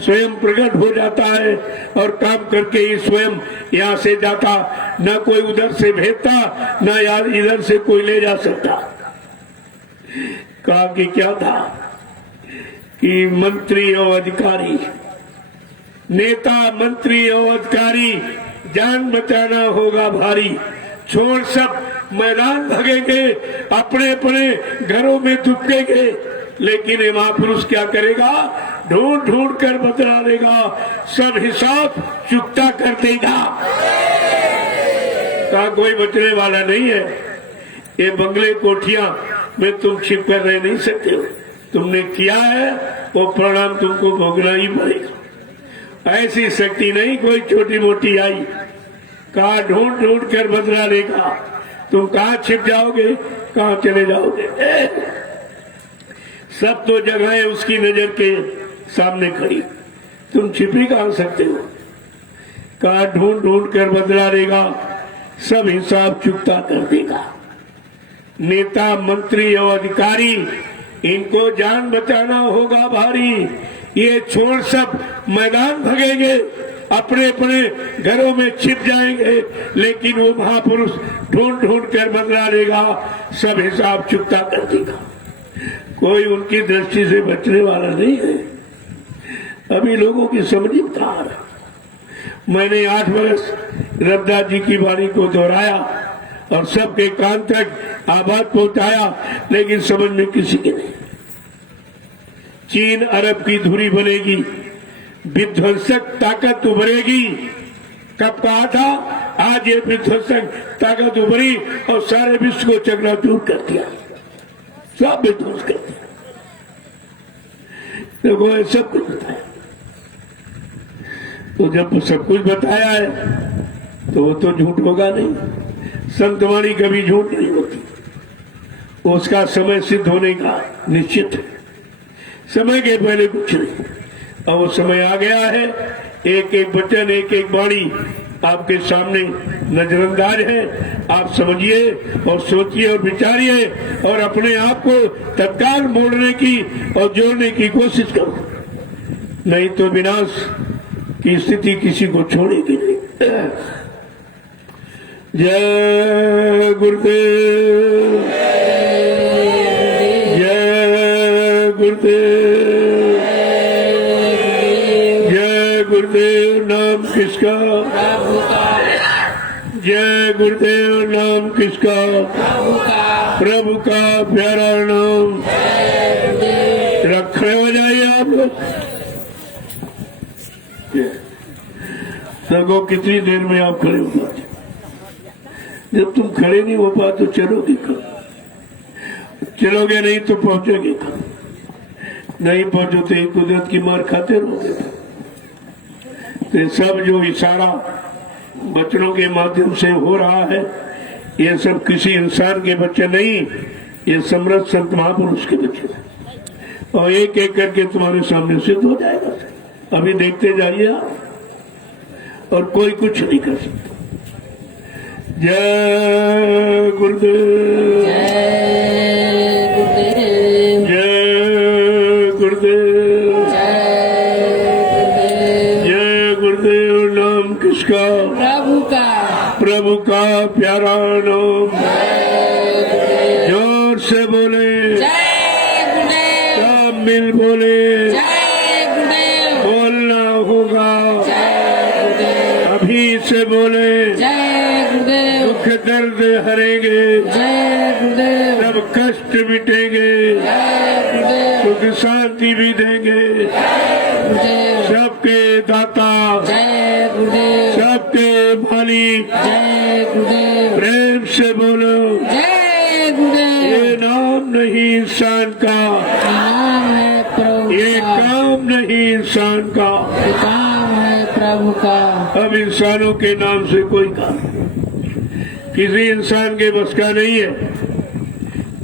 स्वयं प्रकट हो जाता है और काम करके ही स्वयं यहाँ से जाता, न कोई उधर से भेजता, न यार इधर से कोई ले जा सकता। कहा कि क्या था कि मंत्री और अधिकारी, नेता मंत्री और अधिकारी, जान बचाना होगा भारी, छोड़ सब मैदान भगेंगे, अपने अपने घरों में दुबकेंगे, लेकिन ये महापुरुष क्या करेगा? ढूंढ ढूंढ कर बतला देगा, सब हिसाब चुकता कर देगा। कहा कोई बचने वाला नहीं है। ये बंगले कोठियां में तुम छिप कर रह नहीं सकते हो। तुमने किया है वो परिणाम तुमको भोगना ही पड़ेगा। ऐसी शक्ति नहीं कोई छोटी मोटी आई। कहा ढूंढ ढूंढ कर बदला लेगा। तुम कहाँ छिप जाओगे, कहाँ चले जाओगे? सब तो जगह उसकी नजर के सामने खड़ी, तुम छिप ही कहाँ सकते हो? कहा ढूंढ ढूंढ कर बदला लेगा, सब हिसाब चुकता कर देगा। नेता मंत्री और अधिकारी इनको जान बचाना होगा भारी। ये छोड़ सब मैदान भगेंगे, अपने अपने घरों में छिप जाएंगे, लेकिन वो महापुरुष ढूंढ ढूंढ कर बदला लेगा, सब हिसाब चुकता कर देगा। कोई उनकी दृष्टि से बचने वाला नहीं है। अभी लोगों की समझ में था। मैंने 8 वर्ष रविदास जी की वाणी को दोहराया और सबके कान तक आवाज पहुंचाया, लेकिन समझ में किसी के नहीं। चीन अरब की धुरी बनेगी, विध्वंसक ताकत उभरेगी। कब कहा था? आज ये विध्वंसक ताकत उभरी और सारे विश्व को चकनाचूर कर दिया, सब विध्वंस कर दिया। देखो ये सब कुछ बताया। तो जब सब कुछ बताया है तो वो तो झूठ होगा नहीं। संतवाणी कभी झूठ नहीं होती, उसका समय सिद्ध होने का निश्चित है। समय के पहले कुछ नहीं। अब वो समय आ गया है। एक एक वचन, एक एक वाणी आपके सामने नजरअंदाज है। आप समझिए और सोचिए और विचारिए और अपने आप को तत्काल मोड़ने की और जोड़ने की कोशिश करो, नहीं तो विनाश की स्थिति किसी को छोड़ेगी नहीं। जय गुरुदेव, जय गुरुदेव, जय गुरुदेव। नाम किसका? जय गुरुदेव। नाम किसका? प्रभु का प्यारा नाम। खड़े हो जाइए आप लोग। देखो कितनी देर में आप खड़े हो पाते। जब तुम खड़े नहीं हो पाते तो चलोगे कब? चलोगे नहीं तो पहुंचोगे कब? नहीं पहुंचो तो कुदरत की मार खाते रहोगे। तो सब जो इशारा बच्चों के माध्यम से हो रहा है, ये सब किसी इंसान के बच्चे नहीं, ये समृद्ध संत महापुरुष के बच्चे हैं। और एक एक करके तुम्हारे सामने सिद्ध हो जाएगा। अभी देखते जाइए आप, और कोई कुछ नहीं कर सकता। जय गुरुदेव, जय गुरुदेव, जय गुरुदेव। नाम किसका? प्रभु का। प्रभु का प्यारा नाम। जोर से बोले, जय गुरुदेव। सब मिल बोले, जय गुरुदेव। बोलना होगा। जय गुरुदेव। अभी से बोले, जय गुरुदेव। दुख दर्द हरेंगे, जय गुरुदेव। सब कष्ट मिटेंगे, जय गुरुदेव। सुख शांति भी देंगे। गुरुदेव। सबके दाता, जय गुरुदेव। सबके मालिक। जय गुरुदेव। प्रेम से बोलो, जय गुरुदेव। ये नाम नहीं इंसान का, नाम है प्रभु ये का। काम नहीं इंसान का। ये काम है प्रभु का। अब इंसानों के नाम से कोई काम किसी इंसान के बस का नहीं है।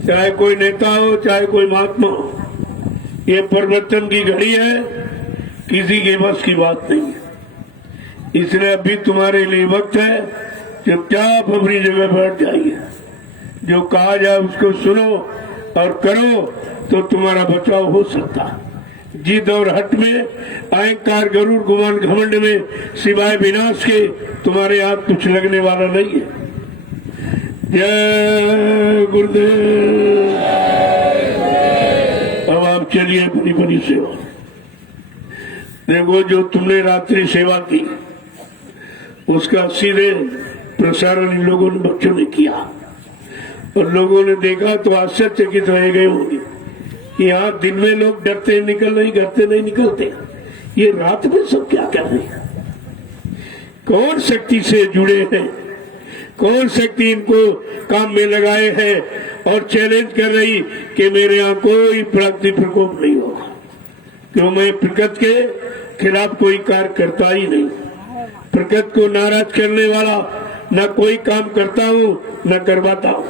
चाहे कोई नेता हो, चाहे कोई महात्मा हो, ये परिवर्तन की घड़ी है, किसी के बस की बात नहीं है। इसलिए अभी तुम्हारे लिए वक्त है, चुपचाप अपनी जगह बैठ जाइए। जो कहा जाए उसको सुनो और करो, तो तुम्हारा बचाव हो सकता है। जिद और हट में, अहंकार, गरुड़, गुमान, घमंड में सिवाय विनाश के तुम्हारे हाथ कुछ लगने वाला नहीं है। जय गुरुदेव। अब आप चलिए बड़ी बड़ी सेवा। देखो जो तुमने रात्रि सेवा की, उसका सीधे प्रसारण इन लोगों ने, बच्चों ने किया, और लोगों ने देखा तो आश्चर्यचकित रह गए होंगे। यहाँ दिन में लोग डरते निकल नहीं, डरते नहीं निकलते, ये रात में सब क्या कर रहे हैं? कौन शक्ति से जुड़े हैं? कौन शक्ति इनको काम में लगाए हैं और चैलेंज कर रही कि मेरे यहाँ कोई प्राकृतिक प्रकोप नहीं होगा, क्यों मैं प्रकृति के खिलाफ कोई कार्य करता ही नहीं। प्रकृति को नाराज करने वाला न कोई काम करता हूँ न करवाता हूँ।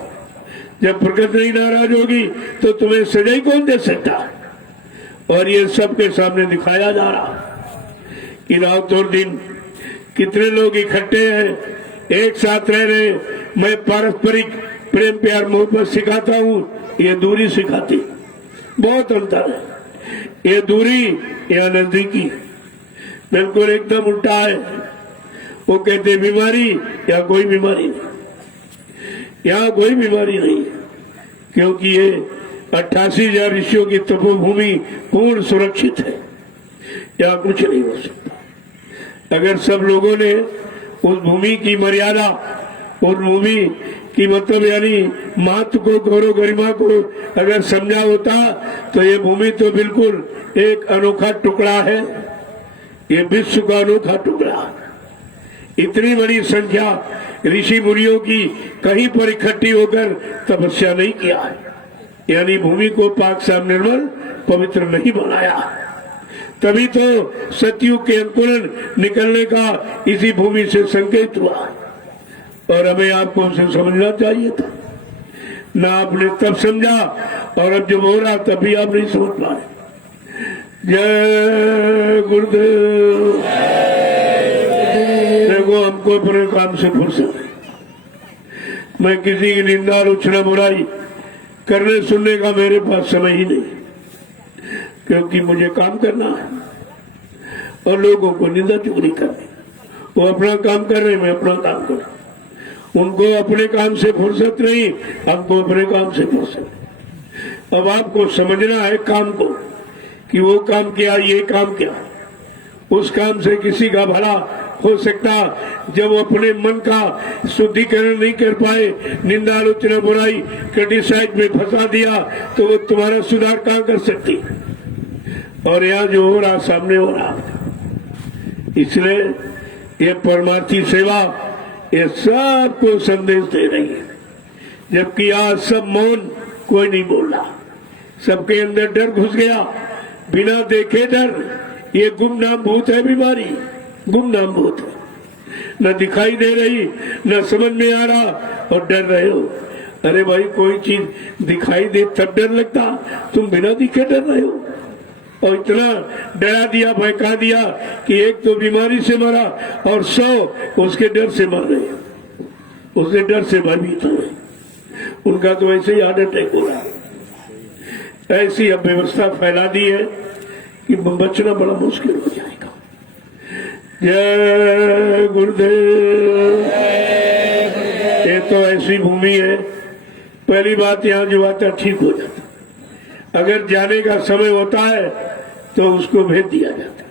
जब प्रकृति नहीं नाराज होगी तो तुम्हें सजा ही कौन दे सकता? और ये सबके सामने दिखाया जा रहा कि रात और दिन कितने लोग इकट्ठे हैं, एक साथ रह रहे। मैं पारस्परिक प्रेम प्यार मोहब्बत सिखाता हूँ, ये दूरी सिखाती। बहुत अंतर है, ये दूरी या नजदीकी बिल्कुल एकदम उल्टा है। वो कहते बीमारी या कोई बीमारी नहीं, यहाँ कोई बीमारी नहीं, क्योंकि ये 88,000 ऋषियों की तपोभूमि पूर्ण सुरक्षित है, यहाँ कुछ नहीं हो सकता। अगर सब लोगों ने उस भूमि की मर्यादा, उस भूमि की मतलब यानी महत्व को, गौरव गरिमा को अगर समझा होता तो ये भूमि तो बिल्कुल एक अनोखा टुकड़ा है, ये विश्व का अनोखा टुकड़ा। इतनी बड़ी संख्या ऋषि मुनियों की कहीं पर इकट्ठी होकर तपस्या नहीं किया, यानी भूमि को पाक साफ निर्मल पवित्र नहीं बनाया। तभी तो सतयुग के अंकुरण निकलने का इसी भूमि से संकेत हुआ, और हमें आपको उसे समझना चाहिए था। ना आपने तब समझा, और अब जब हो रहा तब भी आप नहीं समझ पा रहे। जय गुरुदेव। देखो, हमको अपने काम से फुर्सत है। मैं किसी की निंदा, आलोचना, बुराई करने सुनने का मेरे पास समय ही नहीं, क्योंकि मुझे काम करना है और लोगों को निंदा चुगली करनी। वो अपना काम कर रहे, मैं अपना काम कर रहा हूं। उनको अपने काम से फुर्सत नहीं, हमको अपने काम से फुर्सत। अब आपको समझना है काम को, कि वो काम क्या, ये काम क्या। उस काम से किसी का भला हो सकता, जब वो अपने मन का शुद्धिकरण नहीं कर पाए, निंदा, आलोचना, बुराई, क्रिटिसाइज में फंसा दिया, तो वो तुम्हारा सुधार कहाँ कर सकती? और यहाँ जो हो रहा सामने हो रहा। इसलिए ये परमार्थी सेवा ये सबको संदेश दे रही है, जबकि आज सब मौन, कोई नहीं बोल रहा, सबके अंदर डर घुस गया, बिना देखे डर। ये गुमनाम भूत है बीमारी, गुमनाम भूत है, न दिखाई दे रही, न समझ में आ रहा, और डर रहे हो। अरे भाई, कोई चीज दिखाई दे तब डर लगता, तुम बिना दिखे डर रहे हो। और इतना डरा दिया, भड़का दिया कि एक तो बीमारी से मरा और 100 उसके डर से मर गए, उसके डर से भयभीत हो गए। उनका तो ऐसे ही हार्ट अटैक हो रहा है। ऐसी अव्यवस्था फैला दी है कि बचना बड़ा मुश्किल हो जाएगा। जय गुरुदेव। ये तो ऐसी भूमि है, पहली बात यहाँ जो आता ठीक हो जाता। अगर जाने का समय होता है तो उसको भेज दिया जाता,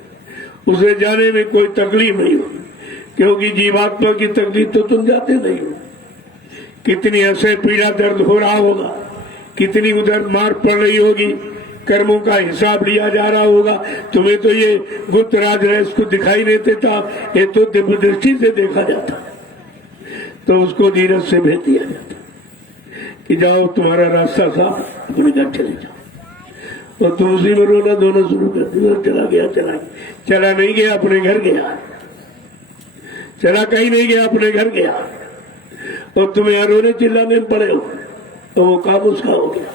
उसे जाने में कोई तकलीफ नहीं होगी, क्योंकि जीवात्मा की तकलीफ तो तुम जाते नहीं हो। कितनी ऐसे पीड़ा दर्द हो रहा होगा, कितनी उधर मार पड़ रही होगी, कर्मों का हिसाब लिया जा रहा होगा। तुम्हें तो ये गुप्त राज है, इसको दिखाई नहीं देता, ये तो दिव्य दृष्टि से देखा जाता, तो उसको धीरज से भेज दिया जाता कि जाओ, तुम्हारा रास्ता साफ, अपने घर चले जाओ। और तुम उसी में रोना धोना शुरू कर दिया, चला गया, चला गया, चला नहीं गया, अपने घर गया, चला कहीं नहीं गया, अपने घर गया, और तुम यहाँ रोने चिल्लाने में पड़े हो, तो वो काम उसका हो गया।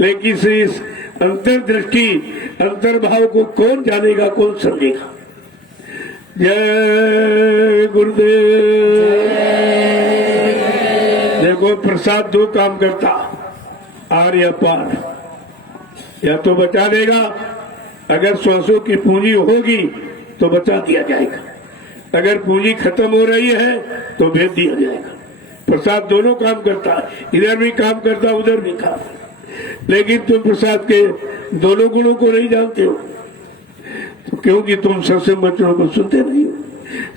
लेकिन इस अंतर्दृष्टि, अंतर्भाव को कौन जानेगा, कौन समझेगा? जय गुरुदेव। देखो, प्रसाद दो काम करता, आर या पार। या तो बचा देगा, अगर 100 की पूंजी होगी तो बचा दिया जाएगा, अगर पूंजी खत्म हो रही है तो भेज दिया जाएगा। प्रसाद दोनों काम करता है, इधर भी काम करता, उधर भी काम। लेकिन तुम प्रसाद के दोनों गुणों को नहीं जानते हो, तो क्योंकि तुम सत्संग वचनों को सुनते नहीं हो,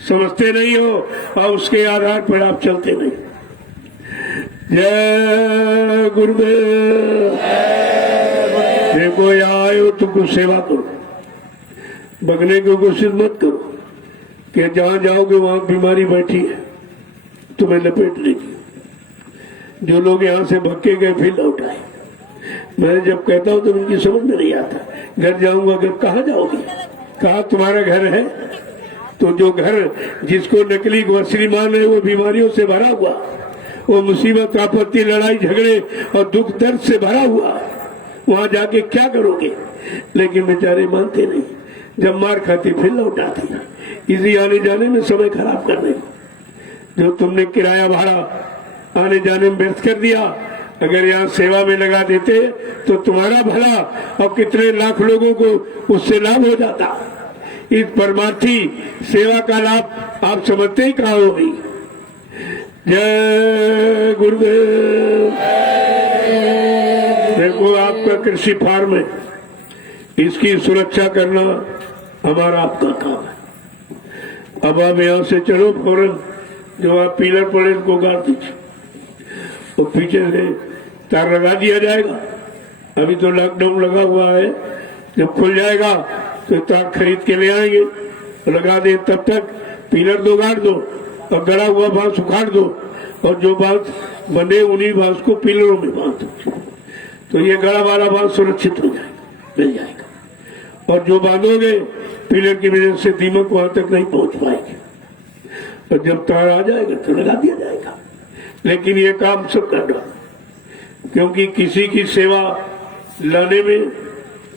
समझते नहीं हो, और उसके आधार पर आप चलते नहीं। जय गुरुदेव। देखो यहाँ आए हो तो कुछ सेवा करो, बगने की कोशिश मत करो कि जहां जाओगे वहां बीमारी बैठी है तुम्हें लपेट लेगी। जो लोग यहाँ से भक्के गए फिर लौट आए। मैं जब कहता हूँ तो उनकी समझ में नहीं आता, घर जाऊंगा घर, कहाँ जाओगे, कहाँ तुम्हारा घर है? तो जो घर जिसको नकली ग्रोसरी मान है वो बीमारियों से भरा हुआ, वो मुसीबत आपत्ति लड़ाई झगड़े और दुख दर्द से भरा हुआ, वहां जाके क्या करोगे? लेकिन बेचारे मानते नहीं, जब मार खाती फिर लौट आती, इसी आने जाने में समय खराब कर रहे। जो तुमने किराया भाड़ा आने जाने में व्यर्थ कर दिया, अगर यहाँ सेवा में लगा देते तो तुम्हारा भला और कितने लाख लोगों को उससे लाभ हो जाता। इस परमार्थी सेवा का लाभ आप समझते ही कहाँ होगी। जय गुरुदेव। देखो आपका कृषि फार्म है, इसकी सुरक्षा करना हमारा आपका काम है। अब आप यहाँ से चलो फौरन, जो आप पिलर पड़े इनको गाड़ दीजिए, वो पीछे से तार लगा दिया जाएगा। अभी तो लॉकडाउन लगा हुआ है, जब खुल जाएगा तो तार खरीद के ले आएंगे, लगा दे। तब तक पिलर दो गाड़ दो और गड़ा हुआ बांस उखाड़ दो, और जो बांस बंधे उन्हीं बांस को पिलरों में बांध दो, तो ये गड़ा वाला बांस सुरक्षित हो जाएगा, मिल जाएगा। और जो बांधोगे पिलर की वजह से दीमक वहां तक नहीं पहुंच पाएगी, और जब तार आ जाएगा तो लगा दिया जाएगा। लेकिन ये काम सब करना, क्योंकि किसी की सेवा लाने में,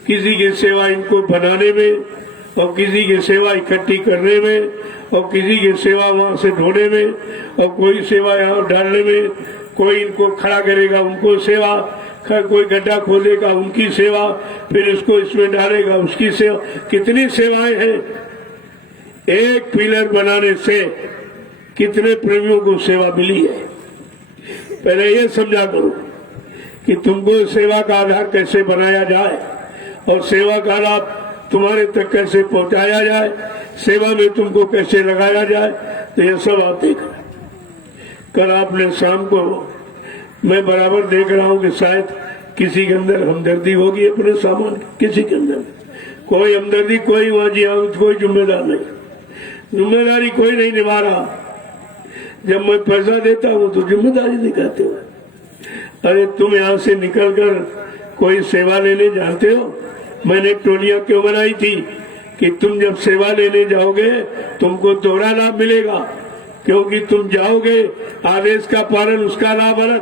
किसी की सेवा इनको बनाने में, और किसी की सेवा इकट्ठी करने में, और किसी की सेवा वहां से ढोने में, और कोई सेवा यहाँ डालने में, कोई इनको खड़ा करेगा उनको सेवा, कोई गड्ढा खोदेगा उनकी सेवा, फिर इसको इसमें डालेगा उसकी सेवा। कितनी सेवाएं हैं। एक पिलर बनाने से कितने प्रेमियों को सेवा मिली है। पहले ये समझा करो कि तुमको सेवा का आधार कैसे बनाया जाए और सेवा का लाभ तुम्हारे तक कैसे पहुंचाया जाए, सेवा में तुमको कैसे लगाया जाए, तो ये सब आप देख रहे। कल आपने शाम को, मैं बराबर देख रहा हूं कि शायद किसी के अंदर हमदर्दी होगी अपने सामान की, किसी के अंदर कोई हमदर्दी, कोई वहां कोई जिम्मेदार नहीं, जिम्मेदारी कोई नहीं निभा रहा। जब मैं पैसा देता हूं तो जिम्मेदारी दिखाते हो। अरे तुम यहाँ से निकलकर कोई सेवा लेने जानते हो? मैंने टोलियां क्यों बनाई थी कि तुम जब सेवा लेने जाओगे तुमको दोहरा लाभ मिलेगा, क्योंकि तुम जाओगे आदेश का पालन, उसका लाभ अलग,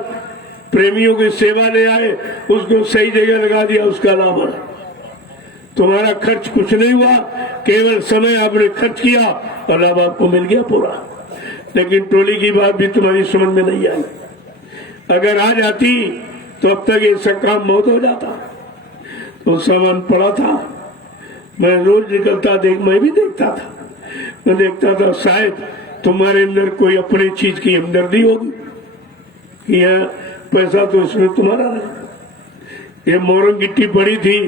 प्रेमियों की सेवा ले आए उसको सही जगह लगा दिया, उसका लाभ अलग। तुम्हारा खर्च कुछ नहीं हुआ, केवल समय आपने खर्च किया और लाभ आपको मिल गया पूरा। लेकिन टोली की बात भी तुम्हारी समझ में नहीं आई। अगर आ जाती तो अब तक ये सब काम बहुत हो जाता। तो सामान पड़ा था, मैं रोज निकलता मैं भी देखता था, मैं देखता था शायद तुम्हारे अंदर कोई अपनी चीज की हमदर्दी होगी कि यह पैसा तो इसमें तुम्हारा है। ये मोरंग गिट्टी पड़ी थी,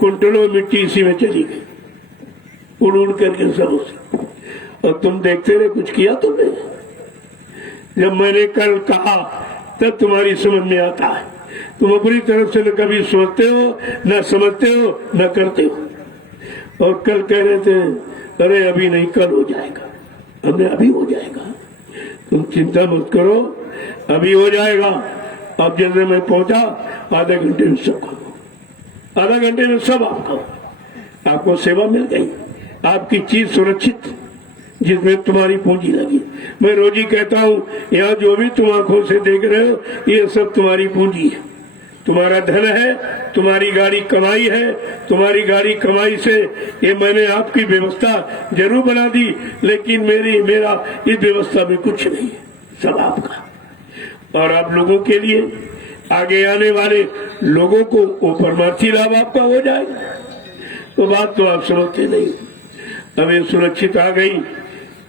कुंटलों मिट्टी इसी में चली गई, उड़ उड़ करके सब उसे, और तुम देखते रहे, कुछ किया तुमने? जब मैंने कल कहा तब तुम्हारी समझ में आता है। तुम अपनी तरफ से न कभी सोचते हो, न समझते हो, न करते हो। और कल कह रहे थे अरे अभी नहीं, कल हो जाएगा। हमने अभी हो जाएगा, तुम चिंता मत करो, अभी हो जाएगा। अब जैसे मैं पहुंचा, आधे घंटे में सब करो, आधा घंटे में सब आपको सेवा मिल गई, आपकी चीज सुरक्षित, जिसमें तुम्हारी पूंजी लगी। मैं रोज ही कहता हूँ, यहाँ जो भी तुम आंखों से देख रहे हो ये सब तुम्हारी पूंजी है, तुम्हारा धन है, तुम्हारी गाड़ी कमाई है। तुम्हारी गाड़ी कमाई से ये मैंने आपकी व्यवस्था जरूर बना दी, लेकिन मेरा इस व्यवस्था में कुछ नहीं है, सब आपका। और आप लोगों के लिए, आगे आने वाले लोगों को वो परमार्थी लाभ आपका हो जाएगा। तो बात तो आप समझते नहीं। अब ये सुरक्षित आ गई,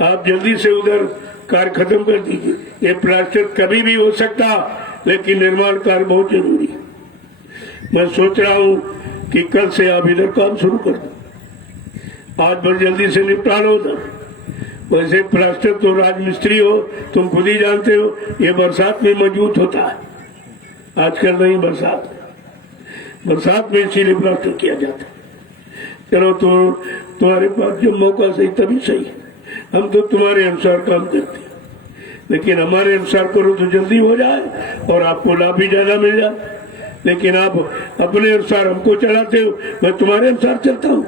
आप जल्दी से उधर कार्य खत्म कर दीजिए। ये प्लास्टर कभी भी हो सकता, लेकिन निर्माण कार्य बहुत जरूरी है। मैं सोच रहा हूँ कि कल से आप इधर काम शुरू कर दो, आज बस जल्दी से निपटा लो उधर। वैसे प्लास्टर तो राजमिस्त्री हो, तुम खुद ही जानते हो, ये बरसात में मजबूत होता है, आजकल नहीं बरसात। बरसात में इसीलिए प्लास्टर किया जाता है। चलो तो तुम्हारे पास जब मौका सही तभी सही, हम तो तुम्हारे अनुसार काम करते हैं, लेकिन हमारे अनुसार करो तो जल्दी हो जाए और आपको लाभ भी ज्यादा मिल जाए। लेकिन आप अपने अनुसार हमको चलाते हो, मैं तुम्हारे अनुसार चलता हूँ,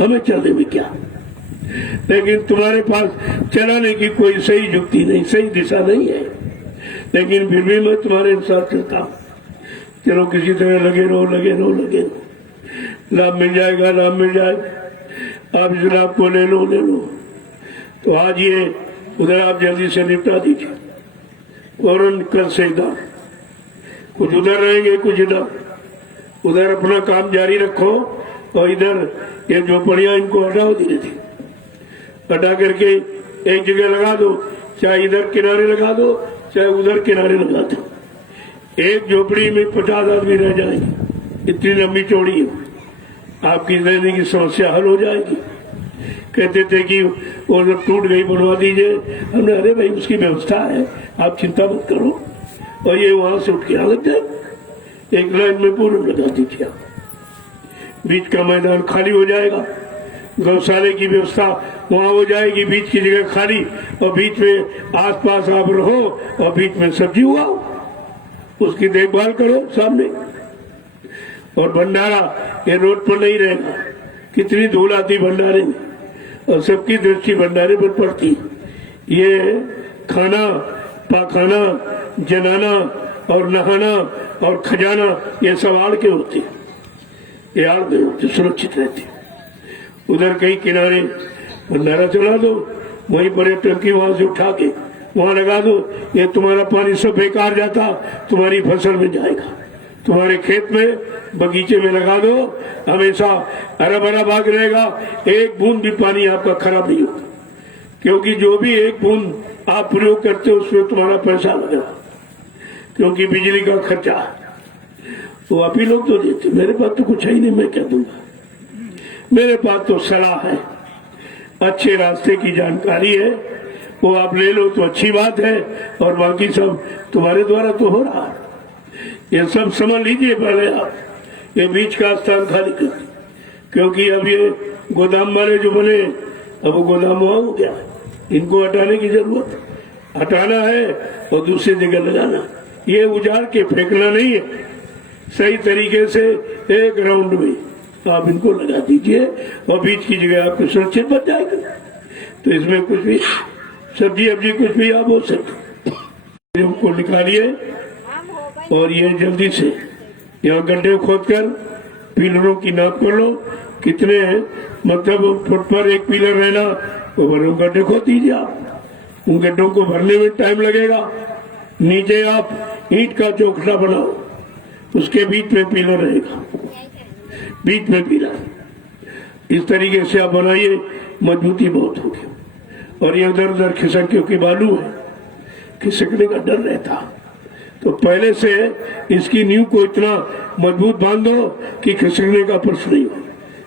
हमें चलने में क्या। लेकिन तुम्हारे पास चलाने की कोई सही युक्ति नहीं, सही दिशा नहीं है, लेकिन फिर भी मैं तुम्हारे अनुसार चलता हूँ। चलो किसी तरह लगे रहो, लगे रहो, लगे रहो, लाभ मिल जाएगा, लाभ मिल जाएगा। आप इस लाभ को ले लो, ले लो। तो आज ये उधर आप जल्दी से निपटा दीजिए, फौरन कल से इधर, कुछ उधर रहेंगे, कुछ इधर। उधर अपना काम जारी रखो और इधर ये झोपड़ियां इनको हटाओ, धीरे धीरे हटा करके एक जगह लगा दो, चाहे इधर किनारे लगा दो, चाहे उधर किनारे लगा दो। एक झोपड़ी में 50 आदमी रह जाएंगे, इतनी लंबी चौड़ी है, आपकी रहने की समस्या हल हो जाएगी। कहते थे कि वो जब टूट गई बनवा दीजिए, हमने अरे भाई उसकी व्यवस्था है, आप चिंता मत करो। और ये वहां से उठ के आ लगता है, एक लाइन में पूर्ण लगा दीजिए, आप बीच का मैदान खाली हो जाएगा, गौशाले की व्यवस्था वहां हो जाएगी, बीच की जगह खाली, और बीच में आसपास आप रहो और बीच में सब्जी उगाओ, उसकी देखभाल करो सामने। और भंडारा ये रोड पर नहीं रहेगा, कितनी धूल आती भंडारे में, और सबकी दृष्टि भंडारे पर पड़ती। ये खाना, पाखाना, जनाना और नहाना और खजाना ये सब आड़ के होते, ये आड़ में होते, सुरक्षित रहते। उधर कहीं किनारे भंडारा चला दो, वहीं पर्यटन की वहां से उठा के वहां लगा दो, ये तुम्हारा पानी सब बेकार जाता, तुम्हारी फसल में जाएगा। तुम्हारे खेत में, बगीचे में लगा दो, हमेशा हरा भरा भाग रहेगा, एक बूंद भी पानी आपका खराब नहीं होगा, क्योंकि जो भी एक बूंद आप प्रयोग करते हो उसमें तुम्हारा पैसा लगेगा, क्योंकि बिजली का खर्चा तो आप ही लोग तो देते। मेरे पास तो कुछ है ही नहीं, मैं क्या दूंगा। मेरे पास तो सलाह है, अच्छे रास्ते की जानकारी है, वो आप ले लो तो अच्छी बात है, और बाकी सब तुम्हारे द्वारा तो हो रहा है। ये सब समझ लीजिए पहले आप, ये बीच का स्थान खाली कर, क्योंकि अब ये गोदाम वाले जो बने, अब वो गोदाम वहां हो गया, इनको हटाने की जरूरत, हटाना है और दूसरी जगह लगाना। ये उजाड़ के फेंकना नहीं है, सही तरीके से एक राउंड में आप इनको लगा दीजिए और बीच की जगह आपको सुरक्षित बच जाएगा। तो इसमें कुछ भी सब्जी अब्जी कुछ भी आप हो सकते, उनको निकालिए और ये जल्दी से यहाँ गड्ढे खोदकर पिलरों की नाप कर लो, कितने हैं, मतलब फुट पर एक पिलर रहना, तो गड्ढे खोद दीजिए आप। उन गड्ढों को भरने में टाइम लगेगा। नीचे आप ईंट का चौखटा बनाओ, उसके बीच में पिलर रहेगा, बीच में पिलर, इस तरीके से आप बनाइए, मजबूती बहुत होगी। और ये उधर उधर खिसक, क्योंकि बालू है, खिसकने का डर रहता, तो पहले से इसकी नींव को इतना मजबूत बांध दो कि खिसकने का प्रश्न नहीं हो।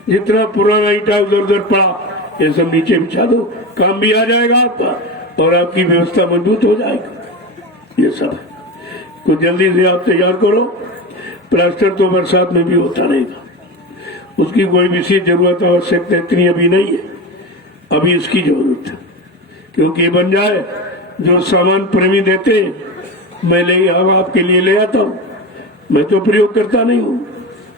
जितना पुराना ईंटा उधर उधर पड़ा, ये सब नीचे बिछा दो, काम भी आ जाएगा आपका और आपकी व्यवस्था मजबूत हो जाएगी। ये सब तो जल्दी से आप तैयार करो। प्लास्टर तो बरसात में भी होता रहेगा, उसकी कोई विशेष जरूरत आवश्यकता इतनी अभी नहीं है, अभी इसकी जरूरत है, क्योंकि बन जाए जो सामान प्रेमी देते हैं, मैं ले आपके लिए ले आता हूँ, मैं तो प्रयोग करता नहीं हूँ,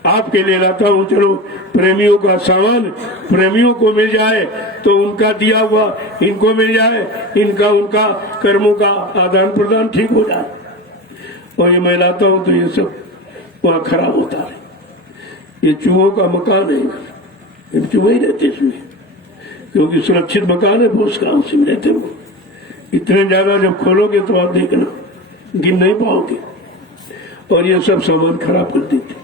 आपके लिए लाता हूँ। चलो प्रेमियों का सामान प्रेमियों को मिल जाए तो उनका दिया हुआ इनको मिल जाए, इनका उनका कर्मों का आदान प्रदान ठीक हो जाए। और ये मैं लाता हूँ तो ये सब वहाँ खराब होता है। ये चूहों का मकान है, चूहे ही रहते इसमें, क्योंकि सुरक्षित मकान है, भूस का उसी में रहते वो। इतने ज्यादा जब खोलोगे तो आप देखना गिन नहीं पाओगे, और ये सब सामान खराब कर देते।